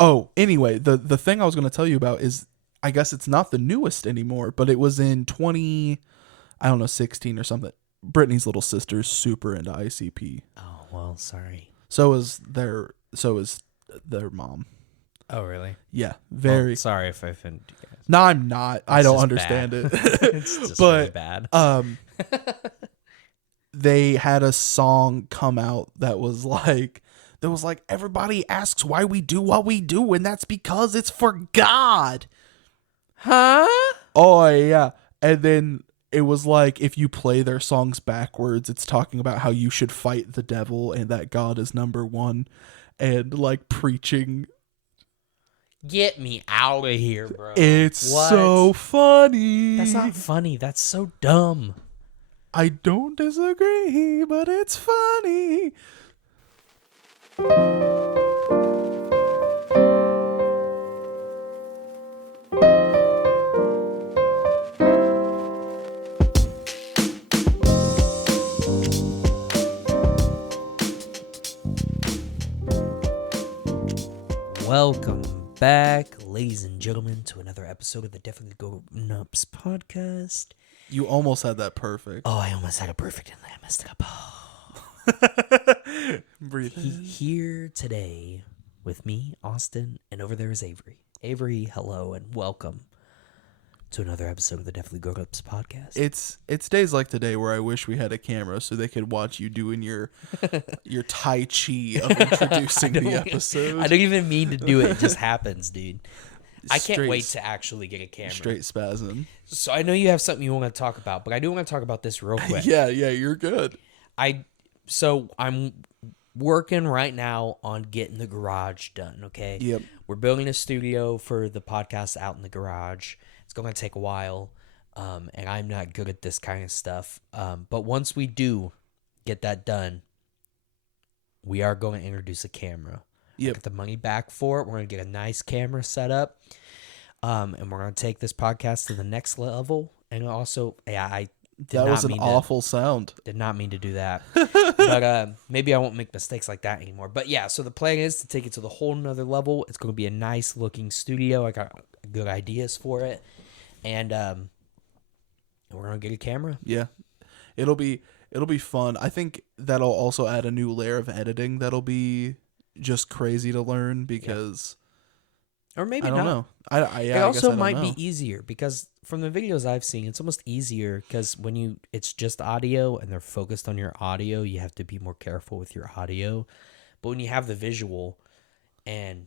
Oh, anyway, the thing I was going to tell you about is I guess it's not the newest anymore, but it was in 20, I don't know, 16 or something. Brittany's little sister's super into ICP. Oh, well, sorry. So is their mom. Oh, really? Yeah, Well, very. sorry if I offended you guys. No, I'm not. I It's don't just understand bad. it. It's just really But bad. they had a song come out that was like everybody asks why we do what we do, and that's because it's for God. Huh? Oh yeah. And then it was like if you play their songs backwards, it's talking about how you should fight the devil and that God is number one, and like preaching. Get me out of here, bro. It's What? so funny. That's not funny. That's so dumb. I don't disagree, but it's funny. Welcome back, ladies and gentlemen, to another episode of the Definitely Go Nups podcast. You almost had that perfect. Oh, I almost had it perfect and then I messed it up. Breathe. Here today with me, Austin, and over there is Avery. Avery, hello and welcome to another episode of the Definitely Go Nups podcast. It's days like today where I wish we had a camera so they could watch you doing your tai chi of introducing the episode. I don't even mean to do it. It just happens, dude. I can't Straight- wait to actually get a camera. Straight spasm. So I know you have something you want to talk about, but I do want to talk about this real quick. Yeah, you're good. So I'm working right now on getting the garage done, okay? Yep. We're building a studio for the podcast out in the garage. It's going to take a while, and I'm not good at this kind of stuff. But once we do get that done, we are going to introduce a camera. Yep. Get the money back for it. We're going to get a nice camera set up, and we're going to take this podcast to the next level. And also, I That was an awful sound. did not mean to do that. But maybe I won't make mistakes like that anymore. But yeah, so the plan is to take it to the whole nother level. It's going to be a nice looking studio. I got good ideas for it. And we're going to get a camera. Yeah. It'll be fun. I think that'll also add a new layer of editing that'll be just crazy to learn because Or maybe I don't not. know. It also might know. be easier because from the videos I've seen, it's almost easier because when it's just audio and they're focused on your audio, you have to be more careful with your audio. But when you have the visual and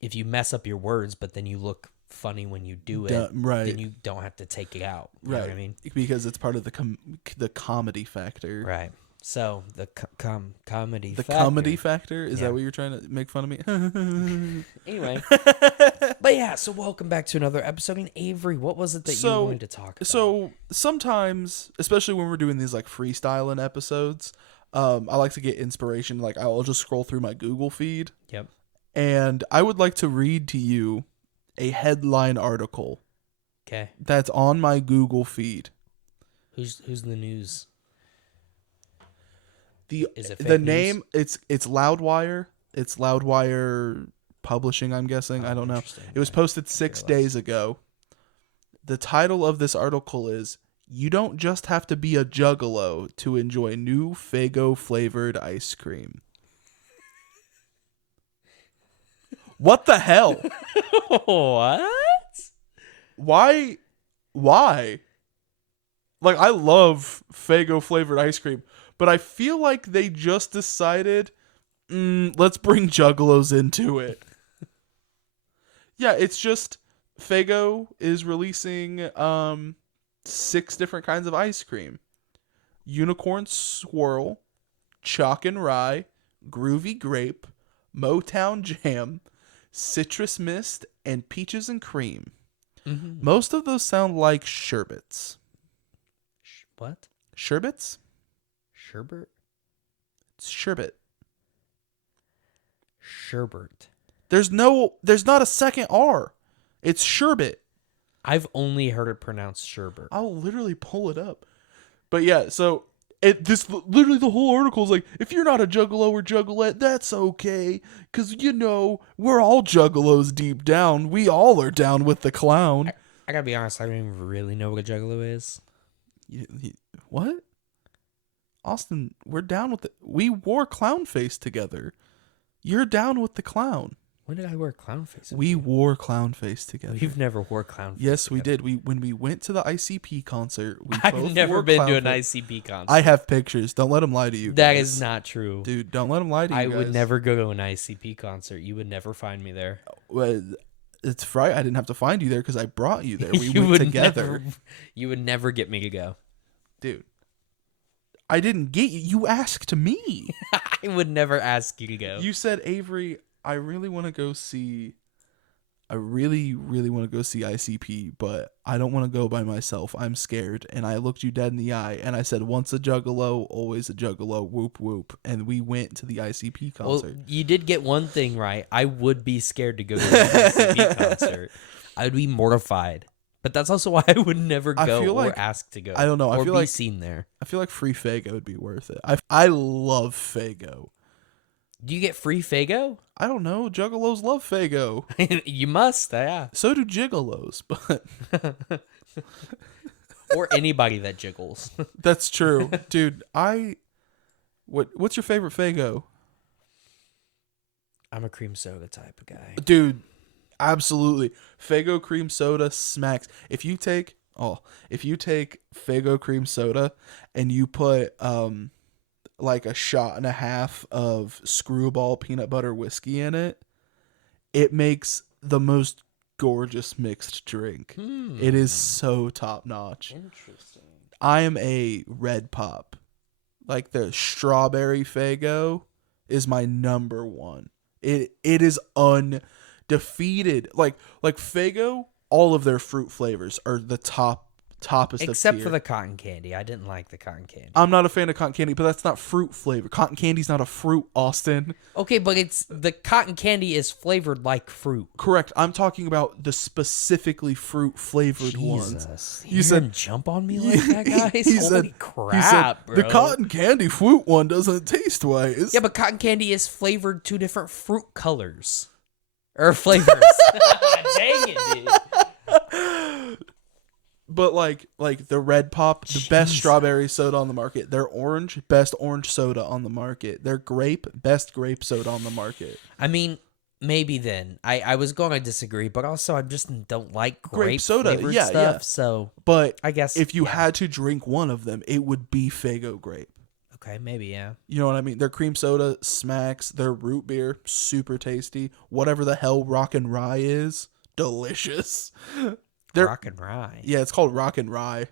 if you mess up your words, but then you look funny when you do it, right. then you don't have to take it out. You know what I mean? Because it's part of the comedy factor. Right. So the comedy The factor. comedy factor? Is Yeah. that what you're trying to make fun of me? Anyway. But yeah, so welcome back to another episode. And Avery, what was it that you wanted to talk about? So sometimes, especially when we're doing these like freestyling episodes, I like to get inspiration. Like I'll just scroll through my Google feed. Yep. And I would like to read to you a headline article Okay. that's on my Google feed. Who's the news? Is it fake The news? name it's Loudwire. It's Loudwire Publishing, I'm guessing. I don't know. Interesting. It was posted 6 days ago. The title of this article is "You Don't Just Have to Be a Juggalo to Enjoy New Faygo Flavored Ice Cream." What the hell? What? Why? Like, I love Faygo flavored ice cream, but I feel like they just decided, let's bring Juggalos into it. Yeah, it's just Faygo is releasing 6 different kinds of ice cream: Unicorn Swirl, Chalk and Rye, Groovy Grape, Motown Jam, Citrus Mist, and Peaches and Cream. Mm-hmm. Most of those sound like sherbets. What? Sherbets? Sherbet? It's sherbet. Sherbet. There's not a second R. It's sherbet. I've only heard it pronounced sherbet. I'll literally pull it up. But yeah, so Literally the whole article is like, if you're not a juggalo or juggalette, that's okay, because we're all juggalos deep down. We all are down with the clown. I gotta be honest, I don't even really know what a juggalo is. What? Austin, we're down with it. We wore clown face together. You're down with the clown. When did I wear clown face? We wore clown face together. You've never wore clown face. Yes, we together. did. When we went to the ICP concert, I've both never wore been clown to an face. ICP concert. I have pictures. Don't let them lie to you. That guys. is not true. Dude, don't let them lie to you I guys. would never go to an ICP concert. You would never find me there. Well, it's Friday. I didn't have to find you there because I brought you there. We You went would together. you would never get me to go. Dude, I didn't get you. You asked me. I would never ask you to go. You said, Avery, I really want to go see ICP, but I don't want to go by myself. I'm scared. And I looked you dead in the eye and I said, once a juggalo, always a juggalo, whoop whoop. And we went to the ICP concert. Well, you did get one thing right. I would be scared to go to an ICP concert. I would be mortified. But that's also why I would never go or ask to go. I don't know. Or I feel be like seen there. I feel like free Fago would be worth it. I love Fago. Do you get free Fago? I don't know. Juggalos love Fago. You must, yeah. So do gigolos, but Or anybody that jiggles. that's true. Dude, what's your favorite Fago? I'm a cream soda type of guy. Dude, absolutely. Fago cream soda smacks. If you take Fago cream soda and you put like a shot and a half of Screwball peanut butter whiskey in it, it makes the most gorgeous mixed drink. It is so top notch. Interesting. I am a red pop. Like the strawberry Fago is my number one. It is undefeated. Like Fago, all of their fruit flavors are the toppest Except of for the cotton candy. I didn't like the cotton candy. I'm not a fan of cotton candy, but that's not fruit flavor. Cotton candy's not a fruit, Austin. Okay, but the cotton candy is flavored like fruit. Correct. I'm talking about the specifically fruit flavored ones. Jesus. You said jump on me like that, guys? He Holy said, crap, bro. the cotton candy fruit one doesn't taste wise. Yeah, but cotton candy is flavored two different fruit colors. Or flavors. Dang it, dude. But like the Red Pop, the best strawberry soda on the market. Their orange, best orange soda on the market. Their grape, best grape soda on the market. I mean, maybe then. I was going to disagree, but also I just don't like grape soda. flavored Yeah, stuff. yeah. So But I guess if you had to drink one of them, it would be Fago grape. okay, maybe, yeah. You know what I mean? Their cream soda smacks. Their root beer, super tasty. Whatever the hell Rock and Rye is, delicious. Rock and Rye. Yeah, it's called Rock and Rye.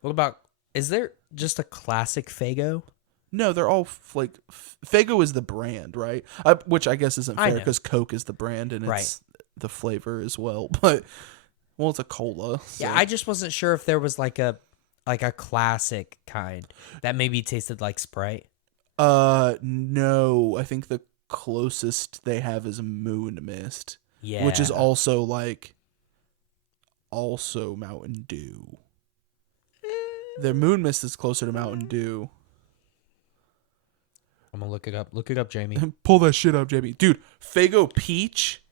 What about, is there just a classic Fago? No, they're all Fago is the brand, right? Which I guess isn't fair because Coke is the brand and it's the flavor as well. But it's a cola. So. Yeah, I just wasn't sure if there was like a classic kind that maybe tasted like Sprite. No, I think the closest they have is Moon Mist. Yeah, which is also Mountain Dew. Their Moon Mist is closer to Mountain Dew. I'm gonna look it up. Look it up, Jamie. Pull that shit up, JB. Dude, Fago Peach.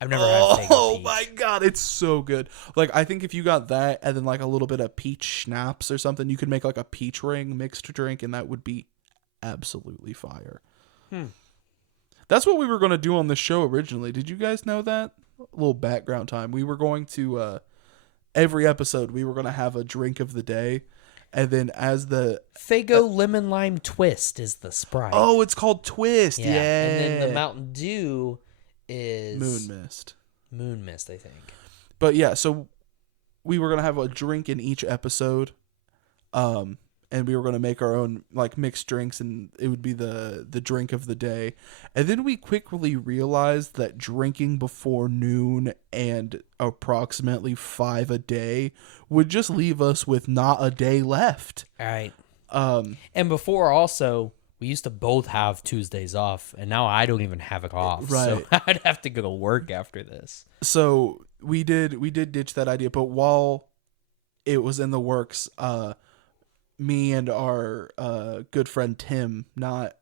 I've never had Fago Peach. Oh my god, it's so good. Like, I think if you got that and then like a little bit of peach schnapps or something, you could make like a peach ring mixed drink, and that would be absolutely fire. That's what we were going to do on this show originally. Did you guys know that? A little background time. We were going to every episode we were going to have a drink of the day, and then as the Fago Lemon Lime Twist is the Sprite. oh, it's called Twist. Yeah. And then the Mountain Dew is Moon Mist. Moon Mist, I think. But yeah, so we were going to have a drink in each episode. And we were going to make our own like mixed drinks, and it would be the drink of the day. And then we quickly realized that drinking before noon and approximately 5 a day would just leave us with not a day left. All right. And before also, we used to both have Tuesdays off, and now I don't even have it off. Right. So I'd have to go to work after this. So we did ditch that idea, but while it was in the works, me and our good friend Tim, not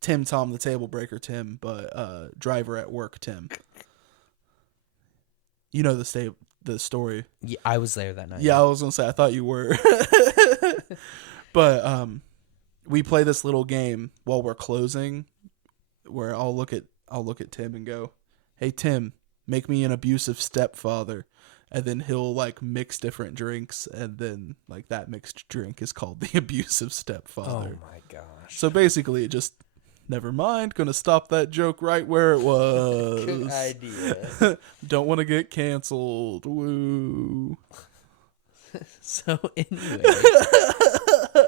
Tim Tom the table breaker Tim, but driver at work Tim. You know the story. Yeah, I was there that night. Yeah, I was gonna say I thought you were. But we play this little game while we're closing, where I'll look at Tim and go, "Hey Tim, make me an abusive stepfather," and then he'll like mix different drinks, and then like that mixed drink is called the abusive stepfather. Oh my gosh. So basically, it just never mind. Gonna stop that joke right where it was. Good idea. Don't want to get canceled. Woo. So anyway,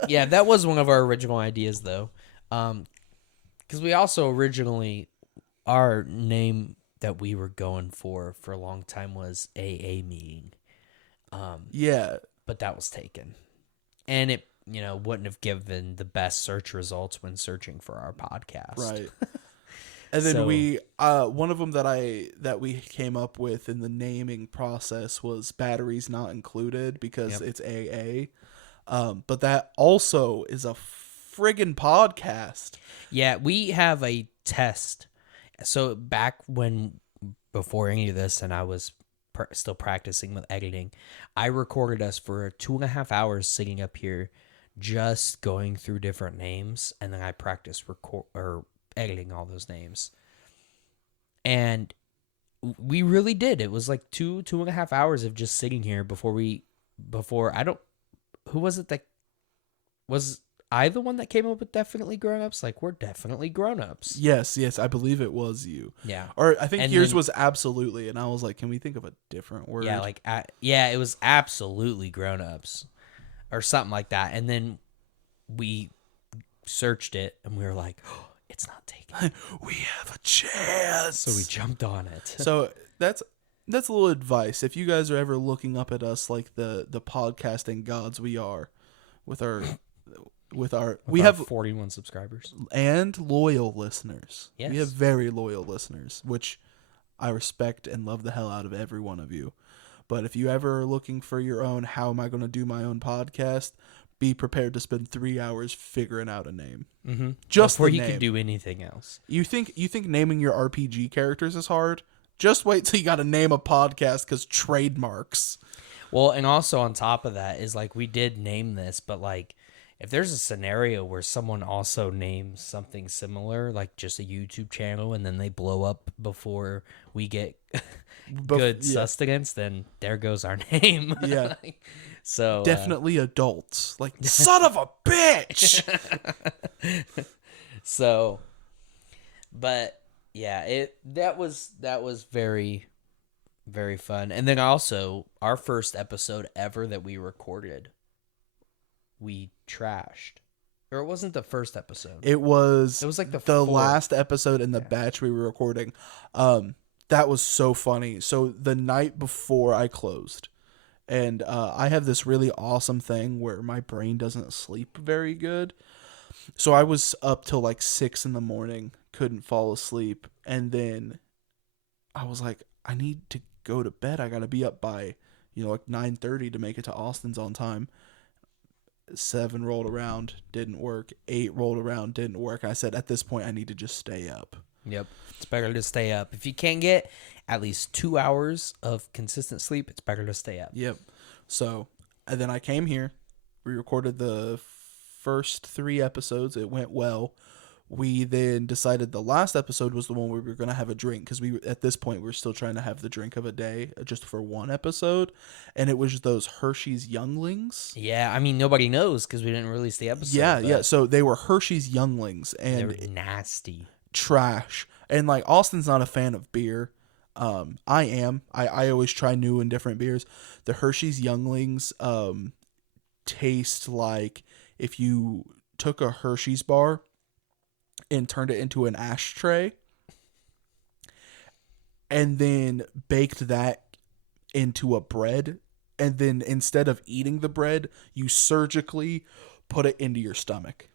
yeah, that was one of our original ideas, though, because we also originally our name that we were going for a long time was AA meeting, Yeah. but that was taken, and it wouldn't have given the best search results when searching for our podcast, Right. And then So- we one of them that we came up with in the naming process was batteries not included because Yep. it's AA. But that also is a friggin' podcast. Yeah, we have a test. So before any of this, and I was still practicing with editing, I recorded us for 2.5 hours sitting up here, just going through different names, and then I practiced editing all those names. And we really did. It was like 2.5 hours of just sitting here before who was it that was I the one that came up with definitely grown-ups? Like, we're definitely grown-ups. Yes, I believe it was you. Yeah. Or I think And yours then- was absolutely, and I was like, can we think of a different word? Yeah, it was absolutely grown-ups or something like that. And then we searched it and we were like, oh, it's not taken. We have a chance. So we jumped on it. So that's a little advice. If you guys are ever looking up at us like the podcasting gods we are, we have 41 subscribers and loyal listeners. Yes. We have very loyal listeners, which I respect and love the hell out of every one of you. But if you ever are looking for your own, how am I going to do my own podcast? Be prepared to spend 3 hours figuring out a name. mm-hmm. Just before the you name. can do anything else. You think naming your RPG characters is hard? Just wait till you got to name a podcast because trademarks. Well, and also on top of that is like we did name this, but like if there's a scenario where someone also names something similar, like just a YouTube channel, and then they blow up before we get good yeah. sustenance, then there goes our name. Yeah. So Definitely adults. Like, son of a bitch! So, but yeah, that was very, very fun. And then also our first episode ever that we recorded, we trashed. Or it wasn't the first episode. It was like the the fourth. last episode in the batch we were recording. That was so funny. So the night before I closed, and I have this really awesome thing where my brain doesn't sleep very good. So I was up till like 6 a.m, couldn't fall asleep. And then I was like, I need to go to bed. I got to be up by, like 9:30 to make it to Austin's on time. 7 rolled around, didn't work. 8 rolled around, didn't work. I said, at this point, I need to just stay up. Yep. It's better to stay up. If you can't get at least 2 hours of consistent sleep, it's better to stay up. Yep. So, and then I came here. We recorded the first 3 episodes. It went well. We then decided the last episode was the one where we were going to have a drink because at this point we were still trying to have the drink of a day just for one episode, and it was those Hershey's Younglings. Yeah, I mean nobody knows because we didn't release the episode. Yeah. So they were Hershey's Younglings, They and were nasty. trash. And like Austin's not a fan of beer. I am. I always try new and different beers. The Hershey's Younglings taste like if you took a Hershey's bar and turned it into an ashtray and then baked that into a bread, and then instead of eating the bread, you surgically put it into your stomach.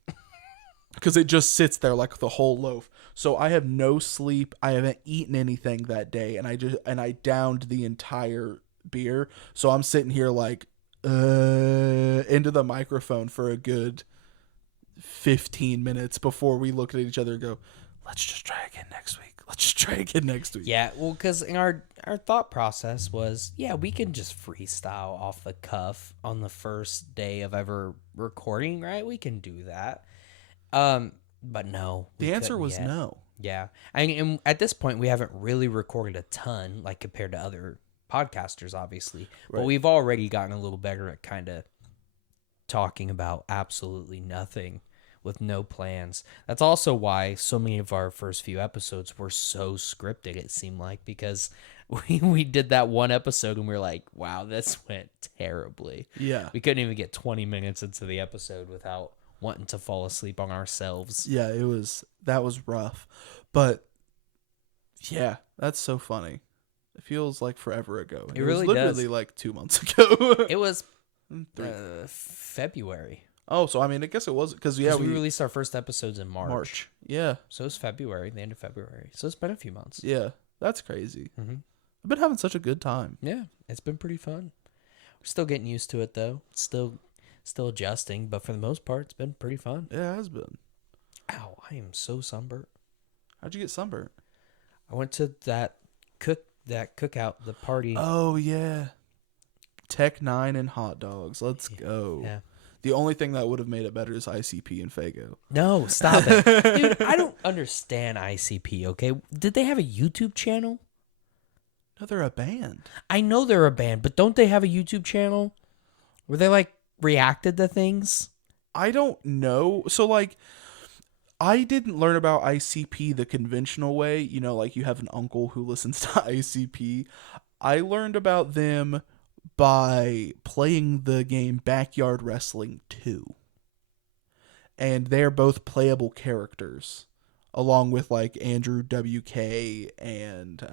Because it just sits there like the whole loaf. So I have no sleep. I haven't eaten anything that day, and I downed the entire beer. So I'm sitting here like into the microphone for a good 15 minutes before we looked at each other and go, let's just try again next week. Let's just try again next week. Yeah, well, because in our thought process was, yeah, we can just freestyle off the cuff on the first day of ever recording, right? We can do that. But no. The answer couldn't was yet. no. Yeah. And at this point, we haven't really recorded a ton, like compared to other podcasters, obviously. But Right. we've already gotten a little better at kind of talking about absolutely nothing with no plans. That's also why so many of our first few episodes were so scripted, it seemed like, because we did that one episode and we were like, wow, this went terribly. Yeah. We couldn't even get 20 minutes into the episode without wanting to fall asleep on ourselves. Yeah, that was rough. But yeah, that's so funny. It feels like forever ago. It really was literally does. like 2 months ago. It was 3. February. Oh, so I mean, I guess it was because Yeah, we released our first episodes in March. Yeah, So it's February, the end of February. So it's been a few months. yeah, that's crazy. Mm-hmm. I've been having such a good time. Yeah, it's been pretty fun. We're still getting used to it though. It's still adjusting, but for the most part, it's been pretty fun. Yeah, it has been. Ow, I am so sunburnt. How'd you get sunburnt? I went to that cookout, the party. Oh yeah, Tech 9 and hot dogs. Let's go. Yeah. The only thing that would have made it better is ICP and Fago. No, stop it. Dude, I don't understand ICP, okay? Did they have a YouTube channel? No, they're a band. I know they're a band, but don't they have a YouTube channel where they like reacted to things? I don't know. So like, I didn't learn about ICP the conventional way. You know, like you have an uncle who listens to ICP. I learned about them by playing the game Backyard Wrestling 2. And they're both playable characters, along with like Andrew WK and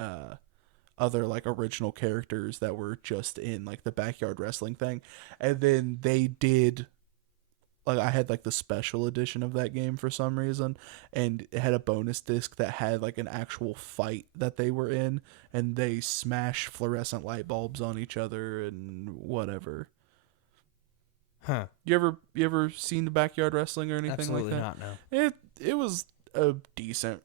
other like original characters that were just in like the Backyard Wrestling thing. And then they did, like, I had like the special edition of that game for some reason, and it had a bonus disc that had like an actual fight that they were in, and they smash fluorescent light bulbs on each other and whatever. Huh. You ever seen the Backyard Wrestling or anything Absolutely like that? not, no. It was a decent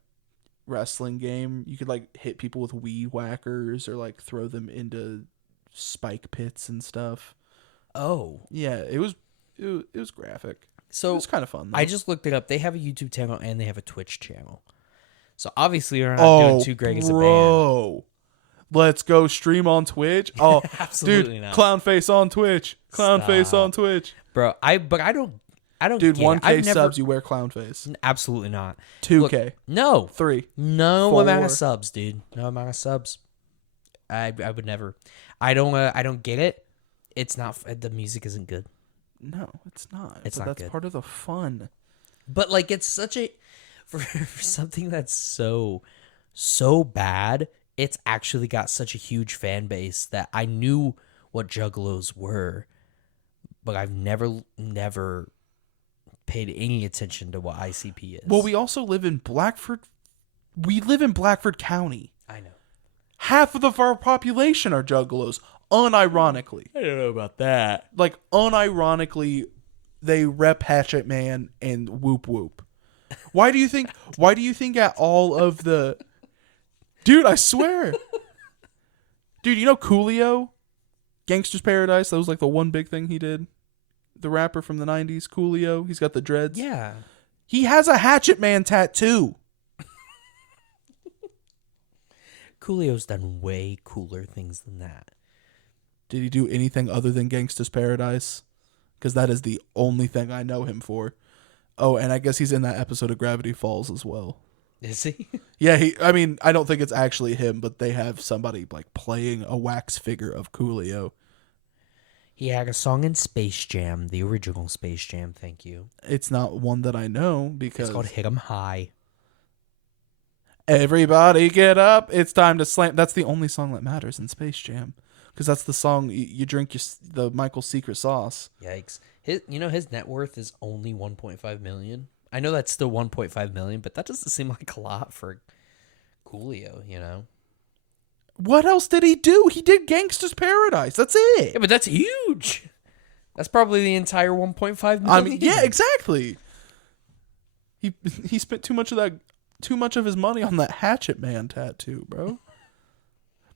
wrestling game. You could like hit people with weed whackers or like throw them into spike pits and stuff. Oh. Yeah, it was graphic. So it was kind of fun, though. I just looked it up. They have a YouTube channel and they have a Twitch channel. So obviously they're not doing too great as a band. Let's go stream on Twitch. Oh, Absolutely dude, not. clown face on Twitch. Clown face Stop. on Twitch. Bro, I don't Dude, get it. 1K I've never, subs, you wear clown face. absolutely not. 2K. Look, no. 3. No 4. amount of subs, dude. No amount of subs. I would never. I don't get it. It's not, the music isn't good. No, it's not. It's but not that's good. part of the fun. But like it's such a for something that's so bad, it's actually got such a huge fan base that I knew what Juggalos were, but I've never paid any attention to what ICP is. Well, we also live in Blackford. We live in Blackford County. I know. Half of our population are juggalos, unironically. I don't know about that. Like, unironically, they rep Hatchet Man and Whoop Whoop. Why do you think at all of the... Dude, I swear. Dude, you know Coolio? Gangster's Paradise? That was like the one big thing he did. The rapper from the 90s, Coolio. He's got the dreads. Yeah. He has a Hatchet Man tattoo. Coolio's done way cooler things than that. Did he do anything other than Gangsta's Paradise? Because that is the only thing I know him for. Oh, and I guess he's in that episode of Gravity Falls as well. Is he? Yeah, I don't think it's actually him, but they have somebody like playing a wax figure of Coolio. He had a song in Space Jam, the original Space Jam, thank you. It's not one that I know because It's called Hit 'em High. Everybody get up, it's time to slam. That's the only song that matters in Space Jam. Because that's the song you drink the Michael's Secret Sauce. Yikes. His net worth is only 1.5 million. I know that's still 1.5 million, but that doesn't seem like a lot for Coolio, you know? What else did he do? He did Gangsta's Paradise. That's it. Yeah, but that's huge. That's probably the entire 1.5 million. I mean, yeah, exactly. He spent too much of his money on that Hatchet Man tattoo, bro.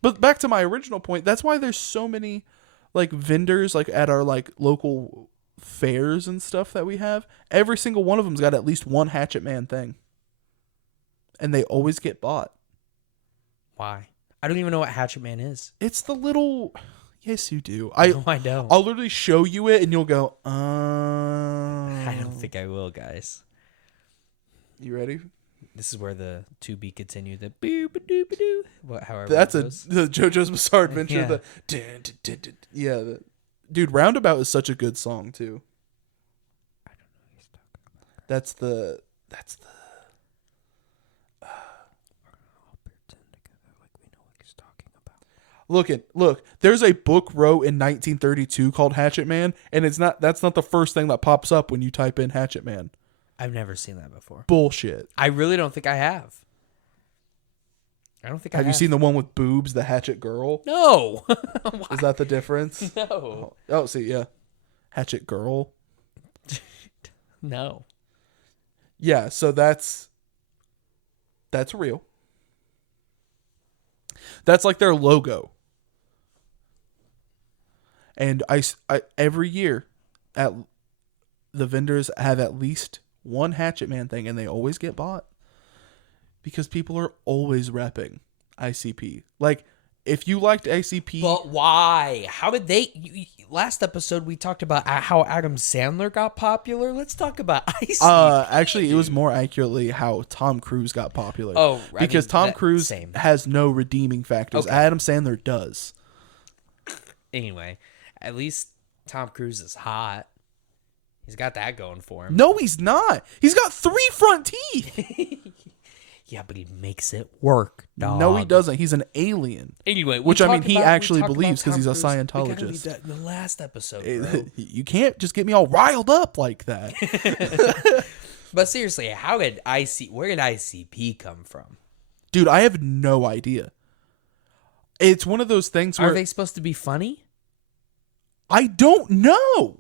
But back to my original point, that's why there's so many like vendors like at our like local fairs and stuff that we have. Every single one of them's got at least one Hatchet Man thing. And they always get bought. Why? I don't even know what Hatchet Man is. It's the little... Yes, you do. No, I don't. I'll literally show you it and you'll go, I don't think I will, guys. You ready? This is where the to be continued. The boo ba doo ba doo. However, That's it goes. the JoJo's Bizarre Adventure. Yeah. Dude, Roundabout is such a good song too. I don't know what he's talking about. That's the. We're gonna all pretend together like we know what he's talking about. Look. There's a book wrote in 1932 called Hatchet Man, and that's not the first thing that pops up when you type in Hatchet Man. I've never seen that before. Bullshit. I really don't think I have. I don't think I have. Have you seen the one with boobs, the Hatchet Girl? No. Is that the difference? No. Oh, see, yeah. Hatchet Girl. No. Yeah, so that's real. That's like their logo. And I every year at the vendors have at least one Hatchet Man thing, and they always get bought because people are always repping ICP. Like, if you liked ICP, But why? How did they? Last episode we talked about how Adam Sandler got popular. Let's talk about ICP. actually, it was more accurately how Tom Cruise got popular. Oh, I because mean, Tom that- Cruise same. has no redeeming factors. Okay. Adam Sandler does. Anyway, at least Tom Cruise is hot. He's got that going for him. No, he's not. He's got 3 front teeth. Yeah, but he makes it work, dog. No, he doesn't. He's an alien. Anyway, Which, I mean, he we actually talked believes about 'cause he's a Tom Cruise. We gotta Scientologist. leave that in the last episode, bro. You can't just get me all riled up like that. But seriously, where did ICP come from? Dude, I have no idea. It's one of those things where Are they supposed to be funny? I don't know.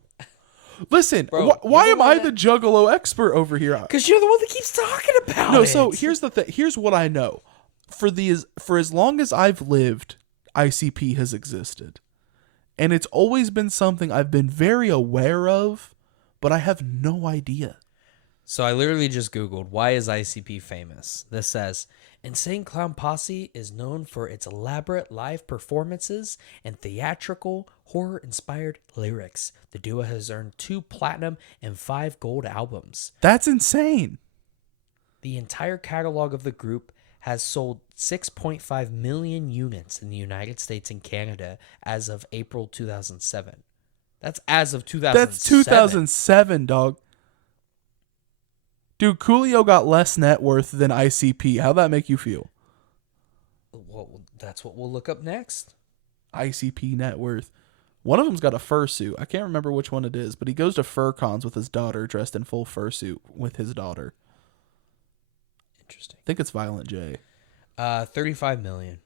Listen, Bro, why you're am the I one the that- Juggalo expert over here? Because you're the one that keeps talking about No, it. so here's the thing. Here's what I know. For as long as I've lived, ICP has existed. And it's always been something I've been very aware of, but I have no idea. So I literally just Googled, why is ICP famous? This says, Insane Clown Posse is known for its elaborate live performances and theatrical, horror-inspired lyrics. The duo has earned 2 platinum and 5 gold albums. That's insane. The entire catalog of the group has sold 6.5 million units in the United States and Canada as of April 2007. That's as of 2007. That's 2007, dog. Dude, Coolio got less net worth than ICP. How'd that make you feel? Well, that's what we'll look up next. ICP net worth. One of them's got a fursuit. I can't remember which one it is, but he goes to fur cons with his daughter dressed in full fursuit with his daughter. Interesting. I think it's Violent J. 35 million.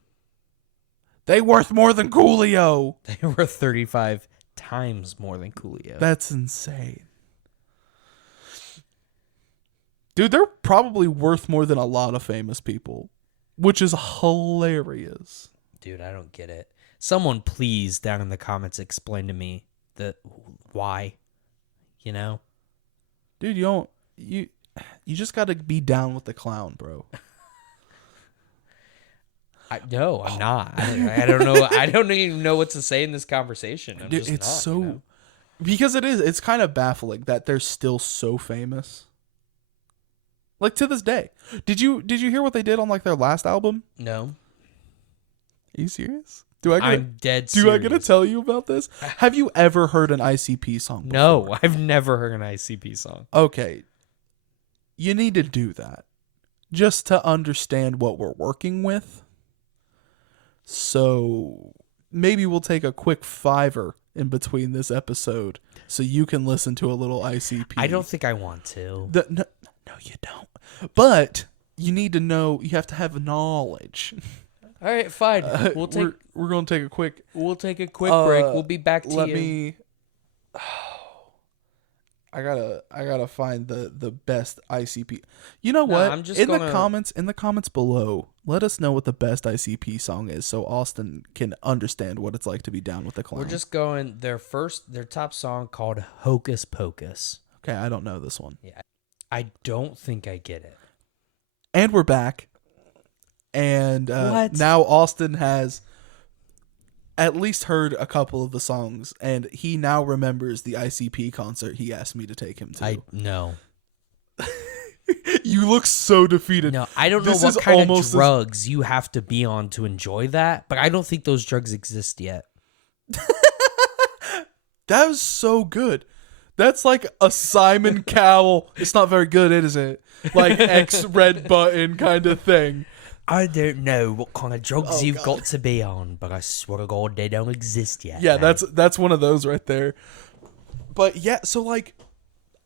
They worth more than Coolio. They were 35 times more than Coolio. That's insane. Dude, they're probably worth more than a lot of famous people, which is hilarious. Dude, I don't get it. Someone please down in the comments explain to me why. You know? Dude, you just got to be down with the clown, bro. No, I'm not. I don't know. I don't even know what to say in this conversation. I'm Dude, just it's not, so you know? because it's kind of baffling that they're still so famous. Like to this day. Did you hear what they did on like their last album? No. Are you serious? I'm dead serious. Do I get to tell you about this? Have you ever heard an ICP song before? No, I've never heard an ICP song. Okay. You need to do that just to understand what we're working with. So maybe we'll take a quick $5 in between this episode so you can listen to a little ICP. I don't think I want to. No, you don't. But you need to know. You have to have knowledge. All right, fine. We're We're going to take a quick. take a quick break. We'll be back to Let you. me. I gotta find the best ICP. You know No, what? I'm just In the gonna. comments below, let us know what the best ICP song is, so Austin can understand what it's like to be down with the clown. We're just going their top song called Hocus Pocus. Okay, I don't know this one. Yeah, I don't think I get it. And we're back, and What? now Austin has at least heard a couple of the songs, and he now remembers the ICP concert he asked me to take him to. No. You look so defeated. No, I don't know This what is kind of almost as- drugs you have to be on to enjoy that, but I don't think those drugs exist yet. That was so good. That's like a Simon Cowell. It's not very good, is it? Like X red button kind of thing. I don't know what kind of drugs you've God. got to be on, but I swear to God, they don't exist yet. Yeah, man. that's one of those right there. But yeah, so like,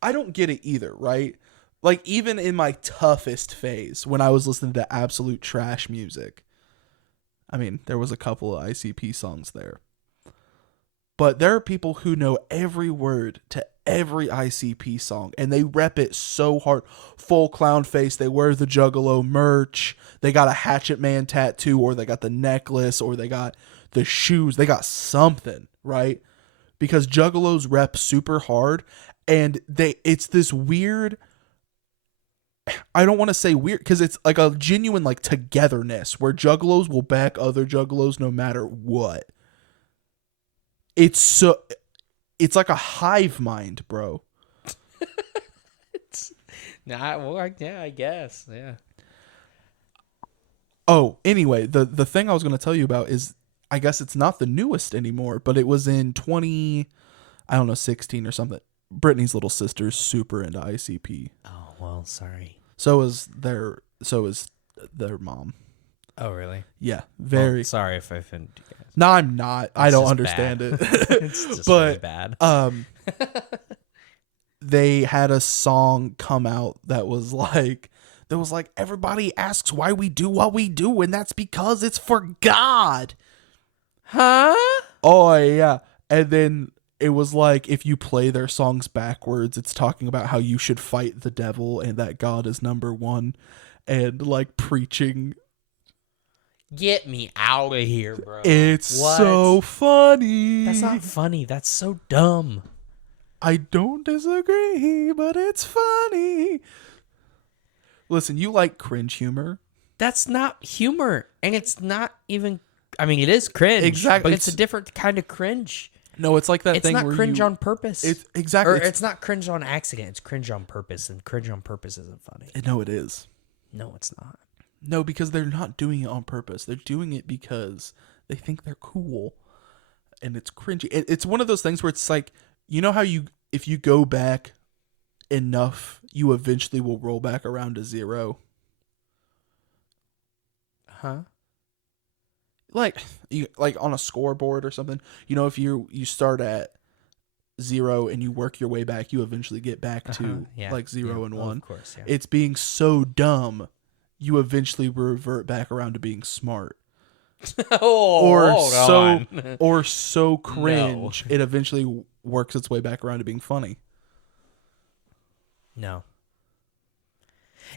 I don't get it either, right? Like, even in my toughest phase, when I was listening to absolute trash music, I mean, there was a couple of ICP songs there. But there are people who know every word to every ICP song, and they rep it so hard. Full clown face, they wear the Juggalo merch, they got a Hatchet Man tattoo, or they got the necklace, or they got the shoes, they got something, right? Because Juggalos rep super hard, and it's this weird, I don't want to say weird, because it's like a genuine like togetherness where Juggalos will back other Juggalos no matter what. It's like a hive mind, bro. I guess, yeah. Oh, anyway, the thing I was going to tell you about is, I guess it's not the newest anymore, but it was in 16 or something. Brittany's little sister's super into ICP. Oh well, sorry. So is their mom. Oh really? Yeah, very. Well, sorry if I offended you guys. No, I'm not. I don't just understand bad. it. It's just But, really bad. They had a song come out that was like everybody asks why we do what we do, and that's because it's for God. Huh? Oh yeah. And then it was like, if you play their songs backwards, it's talking about how you should fight the devil and that God is number one, and like preaching. Get me out of here, bro. It's What? so funny. That's not funny. That's so dumb. I don't disagree, but it's funny. Listen, you like cringe humor. That's not humor. And it's not even, I mean, it is cringe. Exactly. But it's a different kind of cringe. No, it's like that It's thing not where cringe on purpose. It's exactly. Or it's not cringe on accident. It's cringe on purpose. And cringe on purpose isn't funny. No, it is. No, it's not. No, because they're not doing it on purpose. They're doing it because they think they're cool, and it's cringy. It's one of those things where it's like, you know how if you go back enough, you eventually will roll back around to zero. Huh? Like on a scoreboard or something. You know, if you start at 0 and you work your way back, you eventually get back to like 0 and 1. Of course, yeah. It's being so dumb, you eventually revert back around to being smart. Or so cringe, it eventually works its way back around to being funny. No.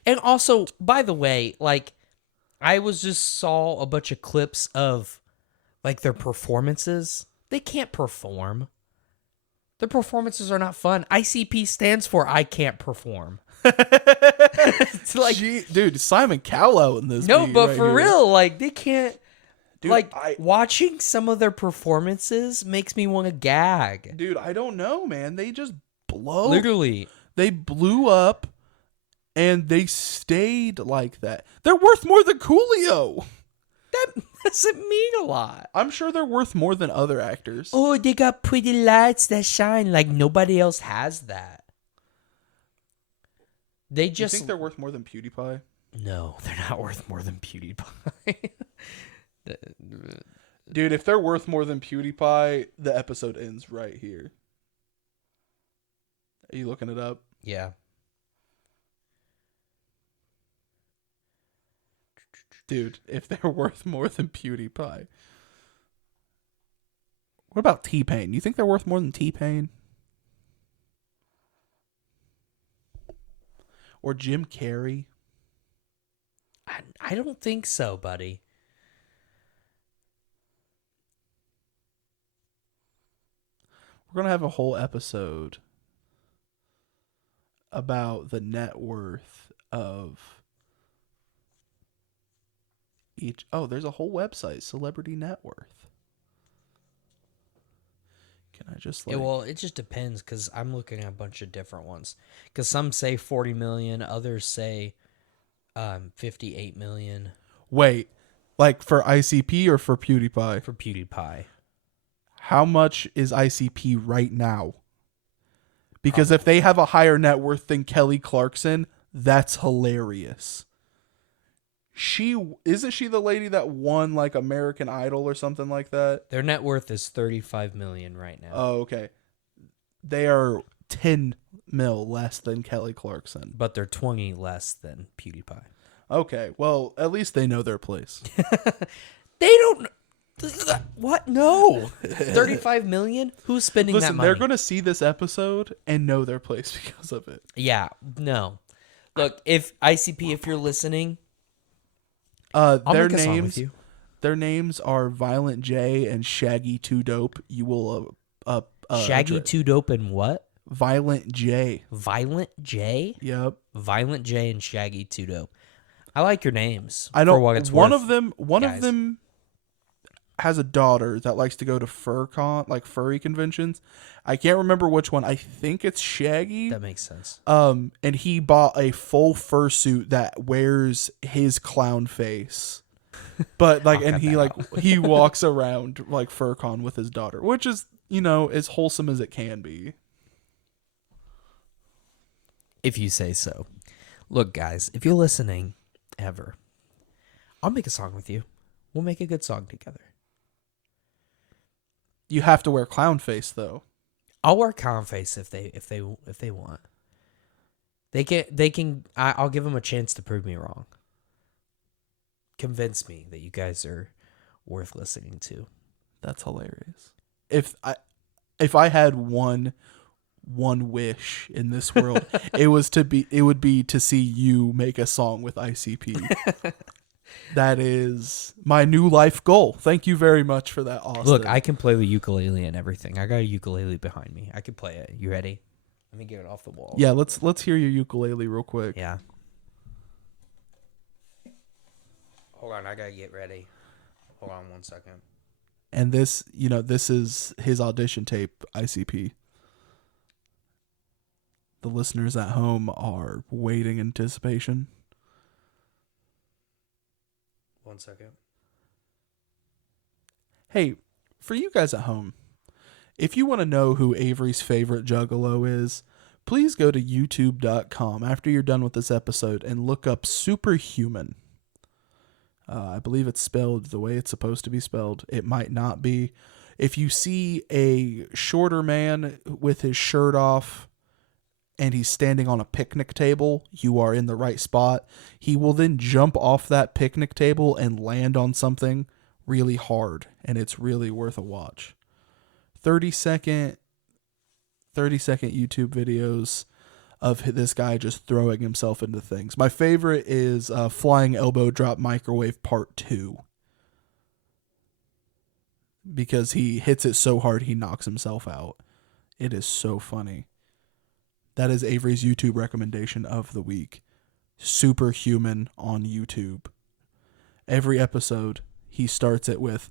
And also, by the way, like, I just saw a bunch of clips of like their performances. They can't perform. Their performances are not fun. ICP stands for I can't perform. It's like, dude, Simon Cowell in this. no, but right for here. real, like they can't. Dude, like watching some of their performances makes me want to gag. Dude, I don't know, man. They just blow. Literally, They blew up, and they stayed like that. They're worth more than Coolio. that doesn't mean a lot. I'm sure they're worth more than other actors. Oh, they got pretty lights that shine like nobody else has that. They You just think they're worth more than PewDiePie? no, they're not worth more than PewDiePie. Dude, if they're worth more than PewDiePie, the episode ends right here. Are you looking it up? Yeah. Dude, if they're worth more than PewDiePie. What about T-Pain? You think they're worth more than T-Pain? or Jim Carrey. I don't think so, buddy. We're going to have a whole episode about the net worth of each. Oh, there's a whole website, Celebrity Net Worth. Can I just like... Well, it just depends because I'm looking at a bunch of different ones. Because some say 40 million, others say 58 million. Wait, like for ICP or for PewDiePie? For PewDiePie. How much is ICP right now? Because if they have a higher net worth than Kelly Clarkson, that's hilarious. Isn't she the lady that won like American Idol or something like that? Their net worth is 35 million right now. Oh, okay. They are 10 mil less than Kelly Clarkson. But they're 20 less than PewDiePie. Okay, well, at least they know their place. They don't... What? No. 35 million? Who's spending that Listen, money? they're going to see this episode and know their place because of it. Yeah, no. Look, if ICP, if you're listening, I'll their make a song with names you. their names are Violent J and Shaggy 2 Dope. You will Shaggy 2 Dope and what? Violent J. Violent J? Yep. Violent J and Shaggy 2 Dope. I like your names. I know for what it's one worth, of them guys. has a daughter that likes to go to furry conventions. I can't remember which one. I think it's Shaggy. That makes sense. And he bought a full fursuit that wears his clown face. But like, and he walks around like FurCon with his daughter, which is, as wholesome as it can be. If you say so. Look, guys, if you're listening ever, I'll make a song with you. We'll make a good song together. You have to wear clown face though. I'll wear clown face if they want. They can. I'll give them a chance to prove me wrong. Convince me that you guys are worth listening to. That's hilarious. If I had one wish in this world, it would be to see you make a song with ICP. That is my new life goal. Thank you very much for that, Austin. Look, I can play the ukulele and everything. I got a ukulele behind me. I can play it. You ready? Let me get it off the wall. Yeah, let's hear your ukulele real quick. Yeah. Hold on, I gotta get ready. Hold on 1 second. And this is his audition tape, ICP. The listeners at home are waiting in anticipation. 1 second. Hey, for you guys at home, if you want to know who Avery's favorite juggalo is, please go to youtube.com after you're done with this episode and look up Superhuman. I believe it's spelled the way it's supposed to be spelled. It might not be. If you see a shorter man with his shirt off and he's standing on a picnic table, you are in the right spot. He will then jump off that picnic table and land on something really hard, and it's really worth a watch. 30-second YouTube videos of this guy just throwing himself into things. My favorite is Flying Elbow Drop Microwave Part 2. Because he hits it so hard he knocks himself out. It is so funny. That is Avery's YouTube recommendation of the week. Superhuman on YouTube. Every episode, he starts it with,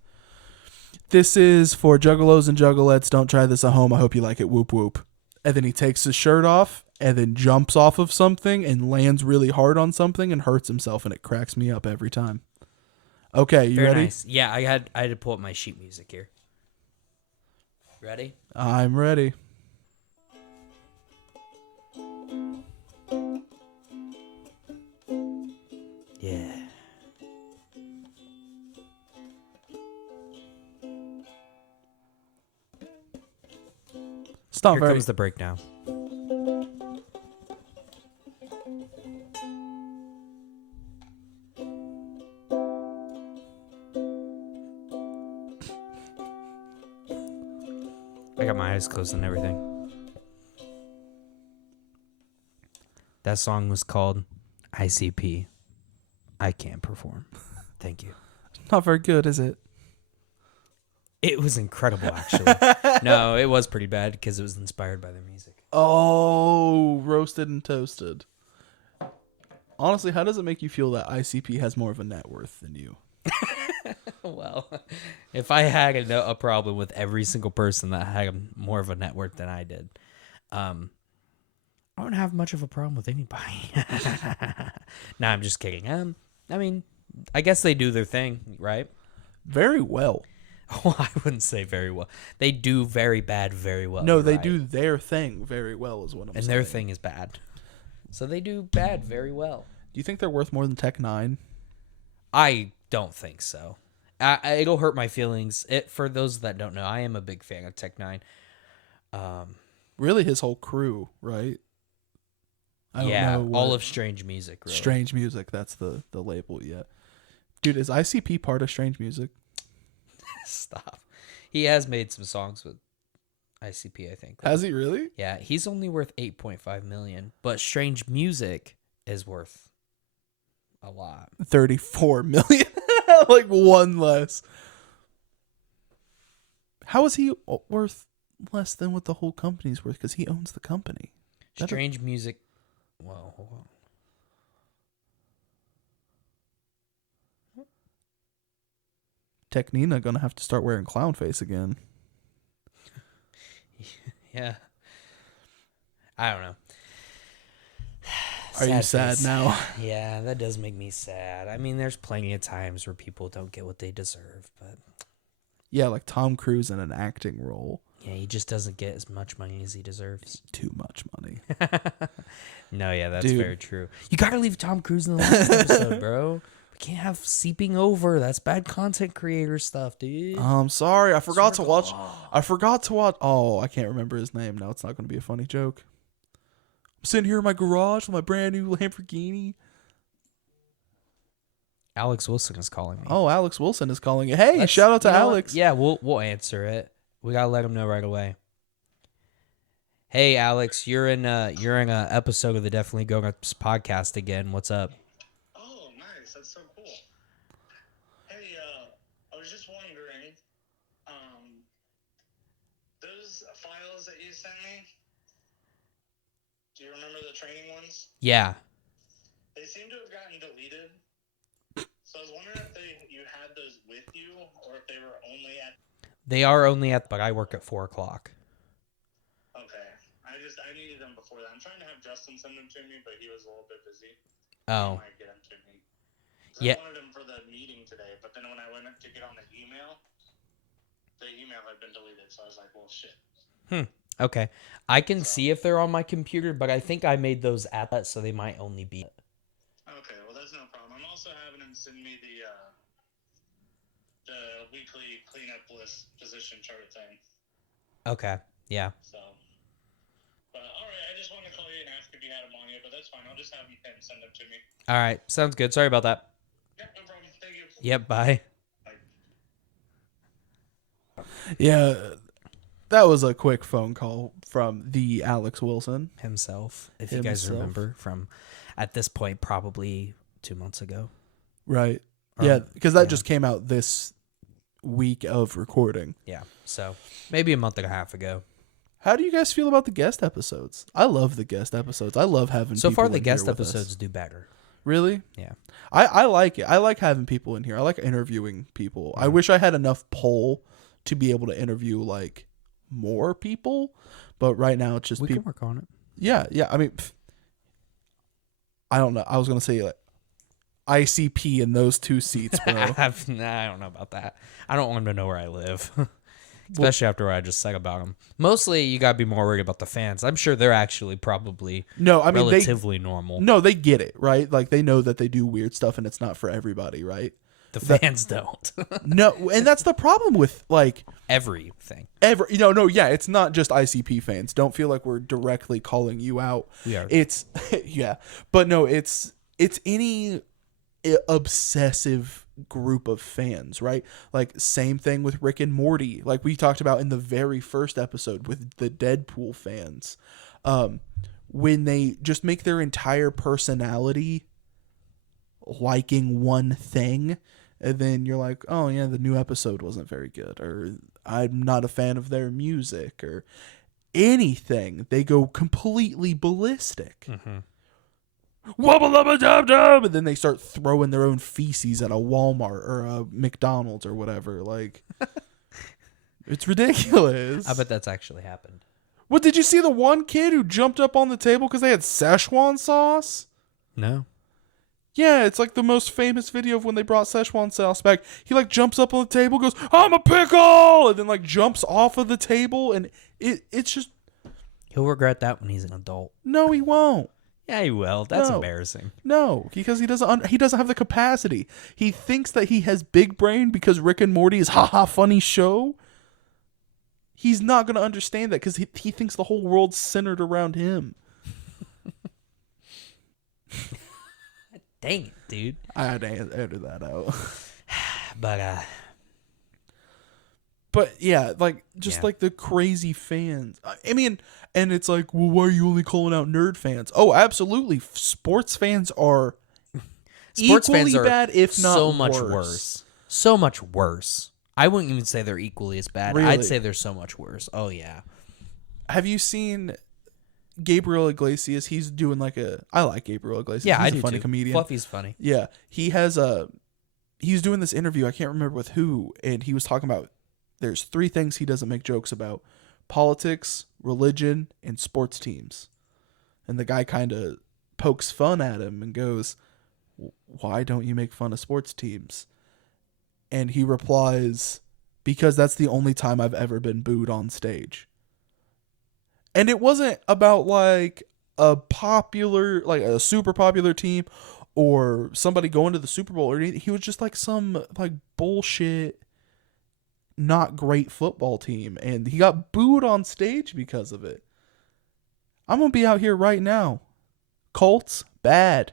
"This is for juggalos and juggalettes. Don't try this at home. I hope you like it. Whoop whoop." And then he takes his shirt off and then jumps off of something and lands really hard on something and hurts himself, and it cracks me up every time. Okay, you Very ready? nice. Yeah, I had to pull up my sheet music here. Ready? I'm ready. Yeah. Stop. Here comes the breakdown. I got my eyes closed and everything. That song was called ICP. I Can't Perform. Thank you. Not very good, is it? It was incredible, actually. No, it was pretty bad because it was inspired by their music. Oh, roasted and toasted. Honestly, how does it make you feel that ICP has more of a net worth than you? Well, if I had a problem with every single person that had more of a net worth than I did, I wouldn't have much of a problem with anybody. Nah, I'm just kidding. I mean, I guess they do their thing, right? Very well. Oh, I wouldn't say very well. They do very bad very well. No, they right? do their thing very well is what I'm And saying. their thing is bad. So they do bad very well. Do you think they're worth more than Tech 9? I don't think so. It'll hurt my feelings. For those that don't know, I am a big fan of Tech 9. Really, his whole crew, right? I don't know all of Strange Music. Really. Strange Music, that's the label, yeah. Dude, is ICP part of Strange Music? Stop. He has made some songs with ICP, I think. Has he really? Yeah, he's only worth $8.5 million, but Strange Music is worth a lot. 34 million. Like one less. How is he worth less than what the whole company's worth? Because he owns the company. Strange Music. Well, hold on. Technina gonna have to start wearing clown face again. Yeah. I don't know. Are you sad face. now? Yeah, that does make me sad. I mean, there's plenty of times where people don't get what they deserve, but Yeah, like Tom Cruise in an acting role. yeah, he just doesn't get as much money as he deserves. Too much money. No, yeah, that's Dude. very true. You gotta leave Tom Cruise in the last episode, bro. We can't have seeping over. That's bad content creator stuff, dude. I'm sorry. I forgot to watch. Oh, I can't remember his name. Now it's not going to be a funny joke. I'm sitting here in my garage with my brand new Lamborghini. Alex Wilson is calling me. Oh, Alex Wilson is calling it. Hey, Let's- shout out to you know what? Alex. Yeah, we'll answer it. We gotta let him know right away. Hey, Alex, you're in a episode of the Definitely Going Up podcast again. What's up? Oh, nice. That's so cool. Hey, I was just wondering, those files that you sent me, do you remember the training ones? Yeah. They seem to have gotten deleted. So I was wondering if you had those with you, or if they were only at... They are only at, but I work at 4 o'clock. Okay. I needed them before that. I'm trying to have Justin send them to me, but he was a little bit busy. Oh. He might get them to me. Yeah. I wanted them for the meeting today, but then when I went to get on the email had been deleted, so I was like, well, shit. Okay. I can see if they're on my computer, but I think I made those at that, so they might only be. Okay, well, that's no problem. I'm also having him send me the weekly cleanup list position chart thing. Okay. Yeah. So, but all right, I just wanted to call you and ask if you had them on you, but that's fine. I'll just have him send them to me. All right. Sounds good. Sorry about that. Yeah, no problem. Thank you. Yep. Bye. Bye. Yeah, that was a quick phone call from the Alex Wilson. Himself, if you guys Himself. remember from, at this point, probably 2 months ago. Right. Or- Yeah, because that yeah. just came out this week of recording. Yeah. So maybe a month and a half ago. How do you guys feel about the guest episodes? I love the guest episodes. I love having So people far, the in here guest with us. episodes do better. Really? Yeah. I like it. I like having people in here. I like interviewing people. I wish I had enough pull to be able to interview like more people, but right now it's just We people. can work on it. Yeah, yeah. I mean, I don't know. I was gonna say like ICP in those two seats, bro. I don't know about that. I don't want them to know where I live. Especially after what I just said about them. Mostly, you gotta be more worried about the fans. I'm sure they're actually probably No, I mean relatively normal. No, they get it, right? Like they know that they do weird stuff and it's not for everybody, right? The fans don't. No, and that's the problem with like Everything. yeah, it's not just ICP fans. Don't feel like we're directly calling you out. We are. It's yeah, but no, it's any obsessive group of fans, right? Like same thing with Rick and Morty, like we talked about in the very first episode with the Deadpool fans. when they just make their entire personality liking one thing, and then you're like, oh yeah, the new episode wasn't very good, or I'm not a fan of their music, or anything. They go completely ballistic. Wubba lubba dub dub, and then they start throwing their own feces at a Walmart or a McDonald's or whatever. Like, it's ridiculous. I bet that's actually happened. What, did you see the one kid who jumped up on the table because they had Szechuan sauce? No. Yeah, it's like the most famous video of when they brought Szechuan sauce back. He like jumps up on the table, goes, "I'm a pickle," and then like jumps off of the table, and it's just, He'll regret that when he's an adult. no, he won't. Yeah, he will. That's No. embarrassing. No, because he doesn't have the capacity. He thinks that he has big brain because Rick and Morty is haha funny show. He's not going to understand that because he thinks the whole world's centered around him. Dang it, dude. I had to edit that out. But yeah, like just like the crazy fans. I mean, and it's like, well, why are you only calling out nerd fans? Oh, absolutely. Sports fans are sports equally fans are bad, if not so much worse. worse. So much worse. I wouldn't even say they're equally as bad. Really? I'd say they're so much worse. Oh yeah. Have you seen Gabriel Iglesias? He's doing like I like Gabriel Iglesias. Yeah, He's I a do funny too. comedian. Fluffy's funny. Yeah, he's doing this interview. I can't remember with who, and he was talking about there's 3 things he doesn't make jokes about: politics, religion, and sports teams. And the guy kind of pokes fun at him and goes, "Why don't you make fun of sports teams?" And he replies, "Because that's the only time I've ever been booed on stage." And it wasn't about like a super popular team or somebody going to the Super Bowl or anything. He was just like some like bullshit, not great football team. And he got booed on stage because of it. I'm going to be out here right now. Colts, bad.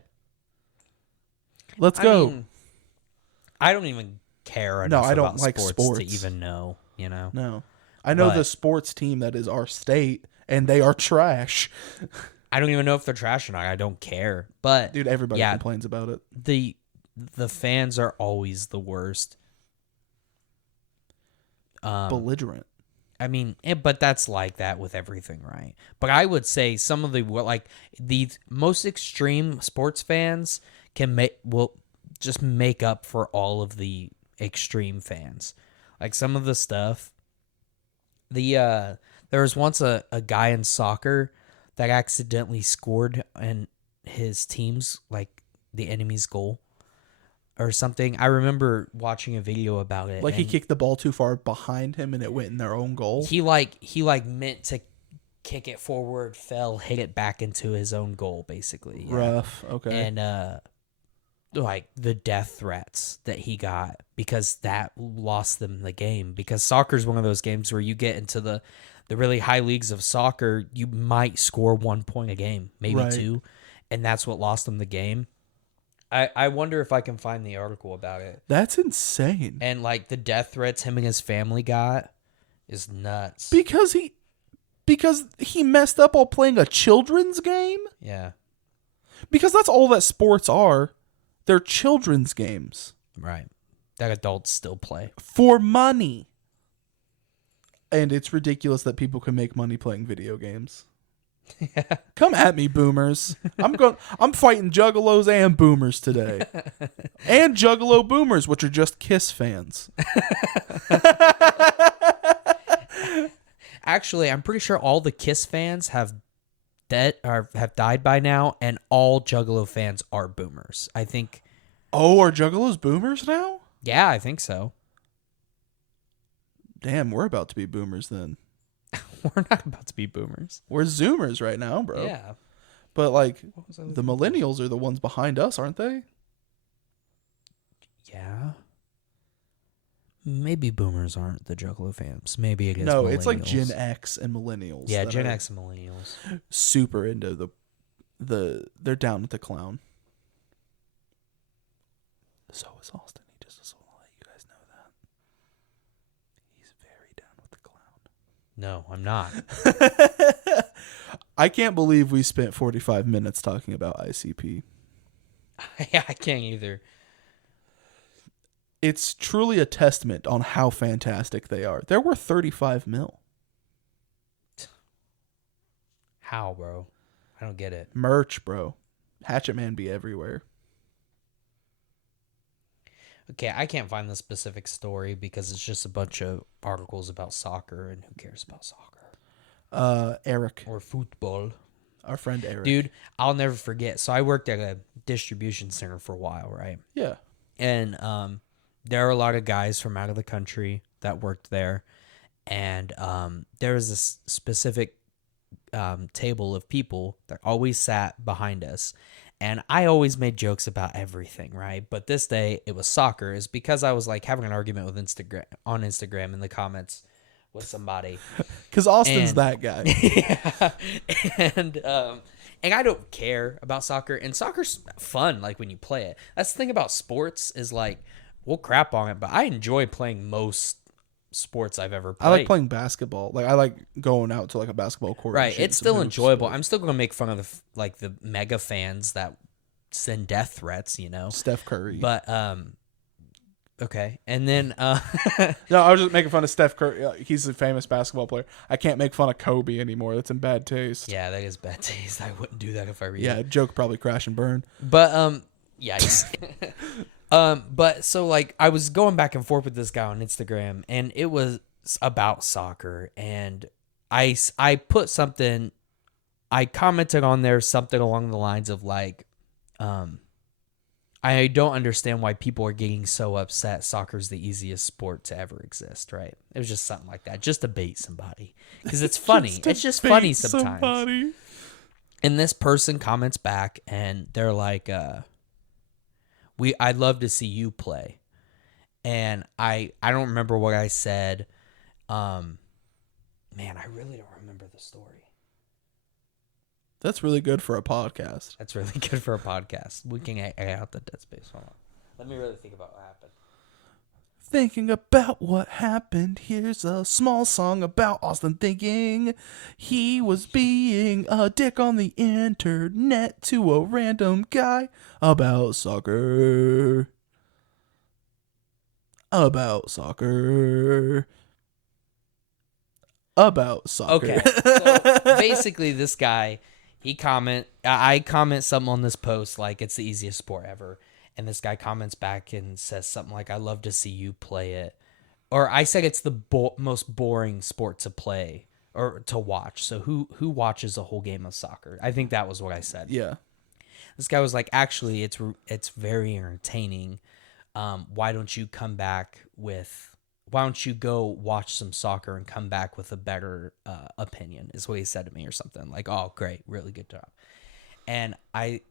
Let's go. I mean, I don't even care enough I don't about like sports sports to even know, you know? No. I know But- the sports team that is our state, and they are trash. I don't even know if they're trash or not. I don't care. But Dude, everybody yeah, complains about it. the fans are always the worst. Belligerent. I mean, but that's like that with everything, right? But I would say some of the most extreme sports fans will just make up for all of the extreme fans. Like some of the stuff. There was once a guy in soccer that accidentally scored in his team's, like, the enemy's goal or something. I remember watching a video about it. Like he kicked the ball too far behind him and it went in their own goal. He meant to kick it forward, fell, hit it back into his own goal, basically. Yeah. Rough. Okay. And like the death threats that he got, because that lost them the game. Because soccer is one of those games where you get into the really high leagues of soccer, you might score 1 point a game, maybe Right. 2, and that's what lost them the game. I wonder if I can find the article about it. That's insane. And like the death threats him and his family got is nuts. Because he messed up while playing a children's game? Yeah, Because that's all that sports are. They're children's games. right. That adults still play. For money. And it's ridiculous that people can make money playing video games. Come at me, boomers. I'm fighting juggalos and boomers today. And juggalo boomers, which are just Kiss fans. Actually, I'm pretty sure all the Kiss fans have died by now, and all Juggalo fans are boomers. I think. Oh, are juggalos boomers now? Yeah, I think so. Damn, we're about to be boomers then. We're not about to be boomers. We're zoomers right now, bro. Yeah. But like What was I the millennials are the ones behind us, aren't they? Yeah. Maybe boomers aren't the Juggalo fans. Maybe it is. No, it's like millennials. Gen X and millennials. Yeah, that Gen are X and millennials. super into they're down with the clown. So is Austin. He just want to let you guys know that. He's very down with the clown. No, I'm not. I can't believe we spent 45 minutes talking about ICP. Yeah, I can't either. It's truly a testament on how fantastic they are. They're worth 35 mil. How, bro? I don't get it. Merch, bro. Hatchet Man be everywhere. Okay, I can't find the specific story because it's just a bunch of articles about soccer, and who cares about soccer? Eric, Or football. our friend Eric. Dude, I'll never forget. So I worked at a distribution center for a while, right? Yeah. And there are a lot of guys from out of the country that worked there. And there was this specific table of people that always sat behind us. And I always made jokes about everything, right? But this day it was soccer. Is because I was like having an argument with Instagram in the comments with somebody. Because Austin's And- that guy. Yeah. And I don't care about soccer, and soccer's fun like when you play it. That's the thing about sports is like we'll crap on it, but I enjoy playing most sports I've ever played. I like playing basketball. Like I like going out to like a basketball court. and Right, shooting it's some still hoops, enjoyable. but I'm still gonna make fun of the mega fans that send death threats, Steph Curry. But okay, and then No, I was just making fun of Steph Curry. He's a famous basketball player. I can't make fun of Kobe anymore. That's in bad taste. yeah, that is bad taste. I wouldn't do that if I were you. Yeah, joke probably crash and burn. But yikes. But so like I was going back and forth with this guy on Instagram, and it was about soccer, and I put something, I commented on there something along the lines of like, I don't understand why people are getting so upset. Soccer's the easiest sport to ever exist, right? It was just something like that, just to bait somebody, because it's funny. It's just funny sometimes. Somebody. And this person comments back, and they're like, I'd love to see you play. And I don't remember what I said. Man, I really don't remember the story. That's really good for a podcast. That's really good for a podcast. We can edit out the dead space. Hold on. Let me really think about what happened. Thinking about what happened. Here's a small song about Austin thinking he was being a dick on the internet to a random guy about soccer. About soccer. About soccer. Okay. So basically, this guy, I comment something on this post like it's the easiest sport ever. And this guy comments back and says something like, I love to see you play it. Or I said it's the most boring sport to play or to watch. So who watches a whole game of soccer? I think that was what I said. Yeah. This guy was like, actually, it's very entertaining. Why don't you go watch some soccer and come back with a better opinion, is what he said to me or something. Like, oh, great, really good job. And I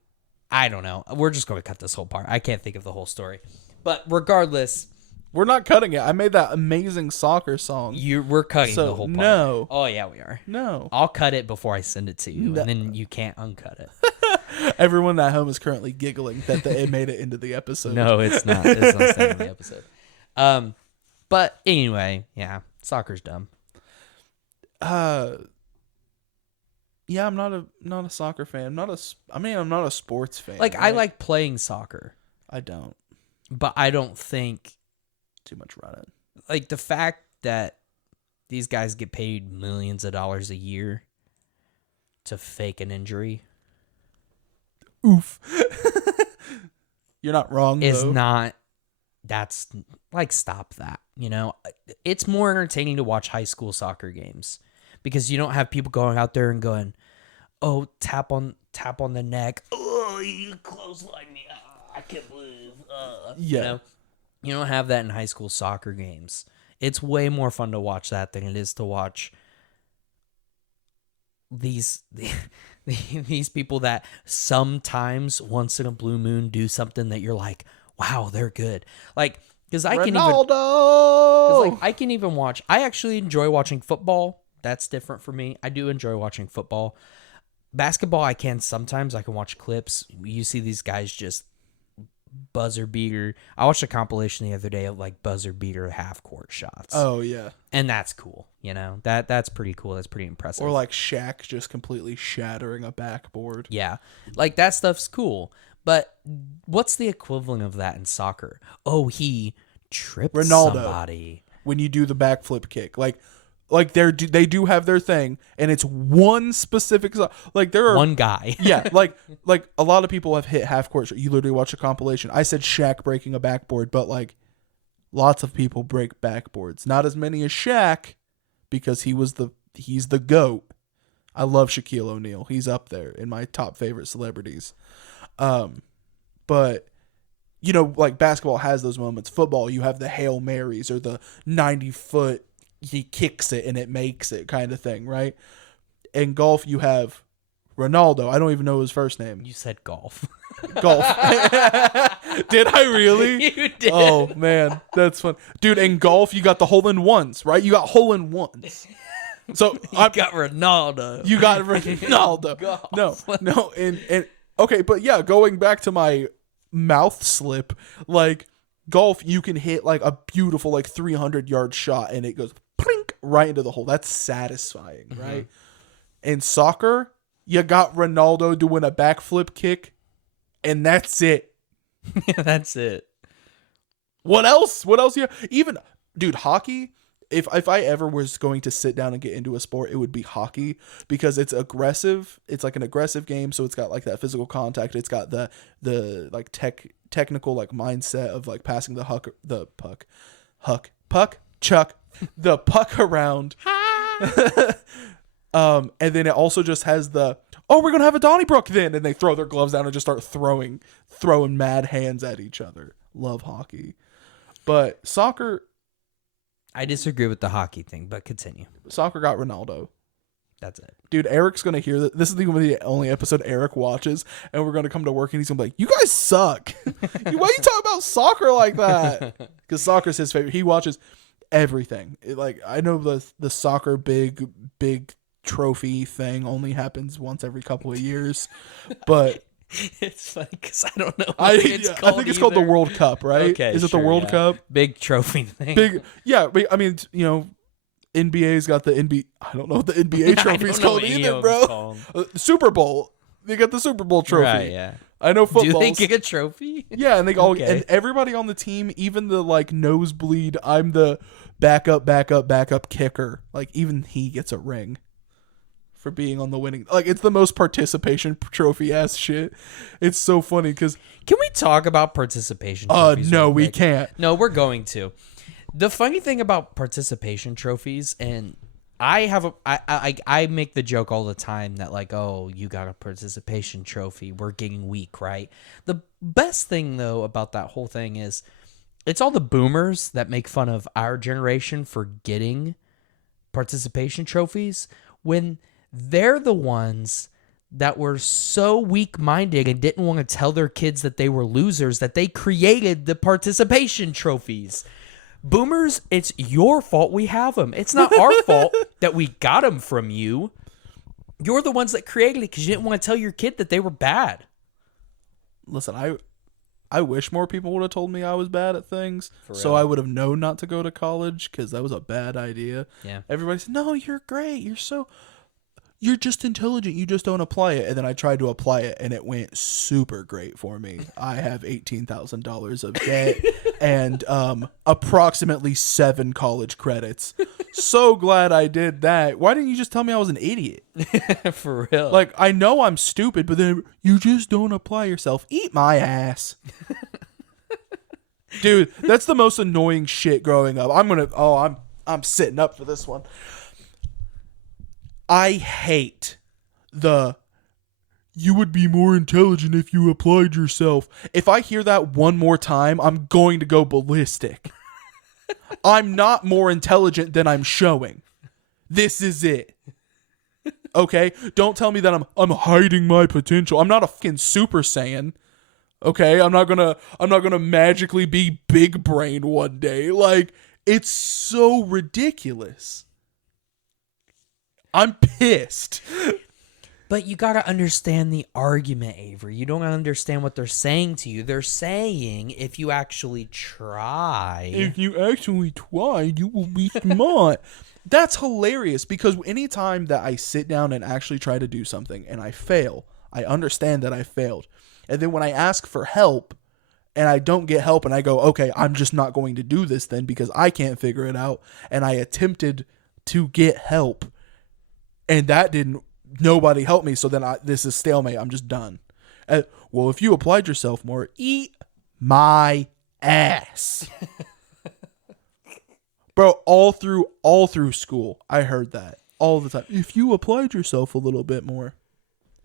don't know. We're just going to cut this whole part. I can't think of the whole story. But regardless, We're not cutting it. I made that amazing soccer song. we're cutting So, the whole part. no. Oh, yeah, we are. No. I'll cut it before I send it to you, No. and then you can't uncut it. Everyone at home is currently giggling that it made it into the episode. No, it's not. It's not staying in the episode. But anyway, yeah, soccer's dumb. Yeah, I'm not a soccer fan. I'm not a sports fan. Like, I right? like playing soccer, I don't. but I don't think, Too much running. like, the fact that these guys get paid millions of dollars a year to fake an injury Oof. You're not wrong, is though. not, that's, like, stop that, It's more entertaining to watch high school soccer games because you don't have people going out there and going, oh, tap on the neck. Oh, you clothesline me. I can't believe. Yeah. You don't have that in high school soccer games. It's way more fun to watch that than it is to watch these people that sometimes once in a blue moon do something that you're like, wow, they're good. Like, because I can even watch. I actually enjoy watching football. That's different for me. I do enjoy watching football. Basketball, I can sometimes. I can watch clips. You see these guys just buzzer beater. I watched a compilation the other day of like buzzer beater half court shots. Oh yeah. And that's cool. That's pretty cool. That's pretty impressive. Or like Shaq just completely shattering a backboard. Yeah. Like that stuff's cool. But what's the equivalent of that in soccer? Oh, he tripped Ronaldo. somebody. When you do the backflip kick, like they do have their thing, and it's one specific. Like there are One guy. yeah, like a lot of people have hit half court. You literally watch a compilation. I said Shaq breaking a backboard, but like lots of people break backboards. Not as many as Shaq, because he's the GOAT. I love Shaquille O'Neal. He's up there in my top favorite celebrities. But like basketball has those moments. Football, you have the Hail Marys or the 90-foot, he kicks it and it makes it kind of thing, right? In golf, you have Ronaldo. I don't even know his first name. You said golf. Golf. Did I really? You did. Oh, man. That's fun. Dude, in golf, you got the hole-in-ones, right? You got hole-in-ones. So I got Ronaldo. You got Ronaldo. No. And okay, but yeah, going back to my mouth slip, like golf, you can hit like a beautiful like 300-yard shot and it goes plink right into the hole. That's satisfying, right? In soccer, you got Ronaldo doing a backflip kick and that's it. That's it. What else? Yeah. Even dude, hockey, if I ever was going to sit down and get into a sport, it would be hockey, because it's aggressive. It's like an aggressive game, so it's got like that physical contact. It's got the like technical like mindset of like passing the puck around. And then it also just has we're gonna have a Donnybrook then, and they throw their gloves down and just start throwing mad hands at each other. Love hockey, but soccer. I disagree with the hockey thing, but continue. Soccer got Ronaldo. That's it. Dude, Eric's going to hear that. This is going to be the only episode Eric watches, and we're going to come to work, and he's going to be like, you guys suck. Why are you talking about soccer like that? Because soccer's his favorite. He watches everything. I know the soccer big trophy thing only happens once every couple of years, but... It's funny because I don't know. I think it's called the World Cup, right? Okay, is it the World Cup? Big trophy thing. Big, yeah. I mean, NBA's got the NBA. I don't know what the NBA trophy is called either, bro. Super Bowl. They got the Super Bowl trophy. Right, yeah. I know football. Do they get a trophy? Yeah, and and everybody on the team, even the like nosebleed, I'm the backup kicker. Like even he gets a ring for being on the winning. Like it's the most participation trophy ass shit. It's so funny because can we talk about participation trophies? No, we can't. No, we're going to. The funny thing about participation trophies, and I make the joke all the time that like, oh, you got a participation trophy, we're getting weak, right? The best thing though about that whole thing is it's all the boomers that make fun of our generation for getting participation trophies when they're the ones that were so weak-minded and didn't want to tell their kids that they were losers that they created the participation trophies. Boomers, it's your fault we have them. It's not our fault that we got them from you. You're the ones that created it because you didn't want to tell your kid that they were bad. Listen, I wish more people would have told me I was bad at things, so I would have known not to go to college, because that was a bad idea. Yeah. Everybody said, no, you're great. You're just intelligent. You just don't apply it. And then I tried to apply it, and it went super great for me. I have $18,000 of debt and approximately 7 college credits. So glad I did that. Why didn't you just tell me I was an idiot? For real. Like, I know I'm stupid, but then you just don't apply yourself. Eat my ass. Dude, that's the most annoying shit growing up. I'm sitting up for this one. I hate you would be more intelligent if you applied yourself. If I hear that one more time, I'm going to go ballistic. I'm not more intelligent than I'm showing. This is it. Okay? Don't tell me that I'm hiding my potential. I'm not a fucking Super Saiyan. Okay? I'm not gonna magically be big brain one day. Like, it's so ridiculous. I'm pissed. But you got to understand the argument, Avery. You don't understand what they're saying to you. They're saying if you actually try. If you actually try, you will be smart. That's hilarious because anytime that I sit down and actually try to do something and I fail, I understand that I failed. And then when I ask for help and I don't get help and I go, okay, I'm just not going to do this then because I can't figure it out. And I attempted to get help and that didn't, nobody helped me. So then this is stalemate. I'm just done. Well, if you applied yourself more, eat my ass. Bro, all through school, I heard that all the time. If you applied yourself a little bit more.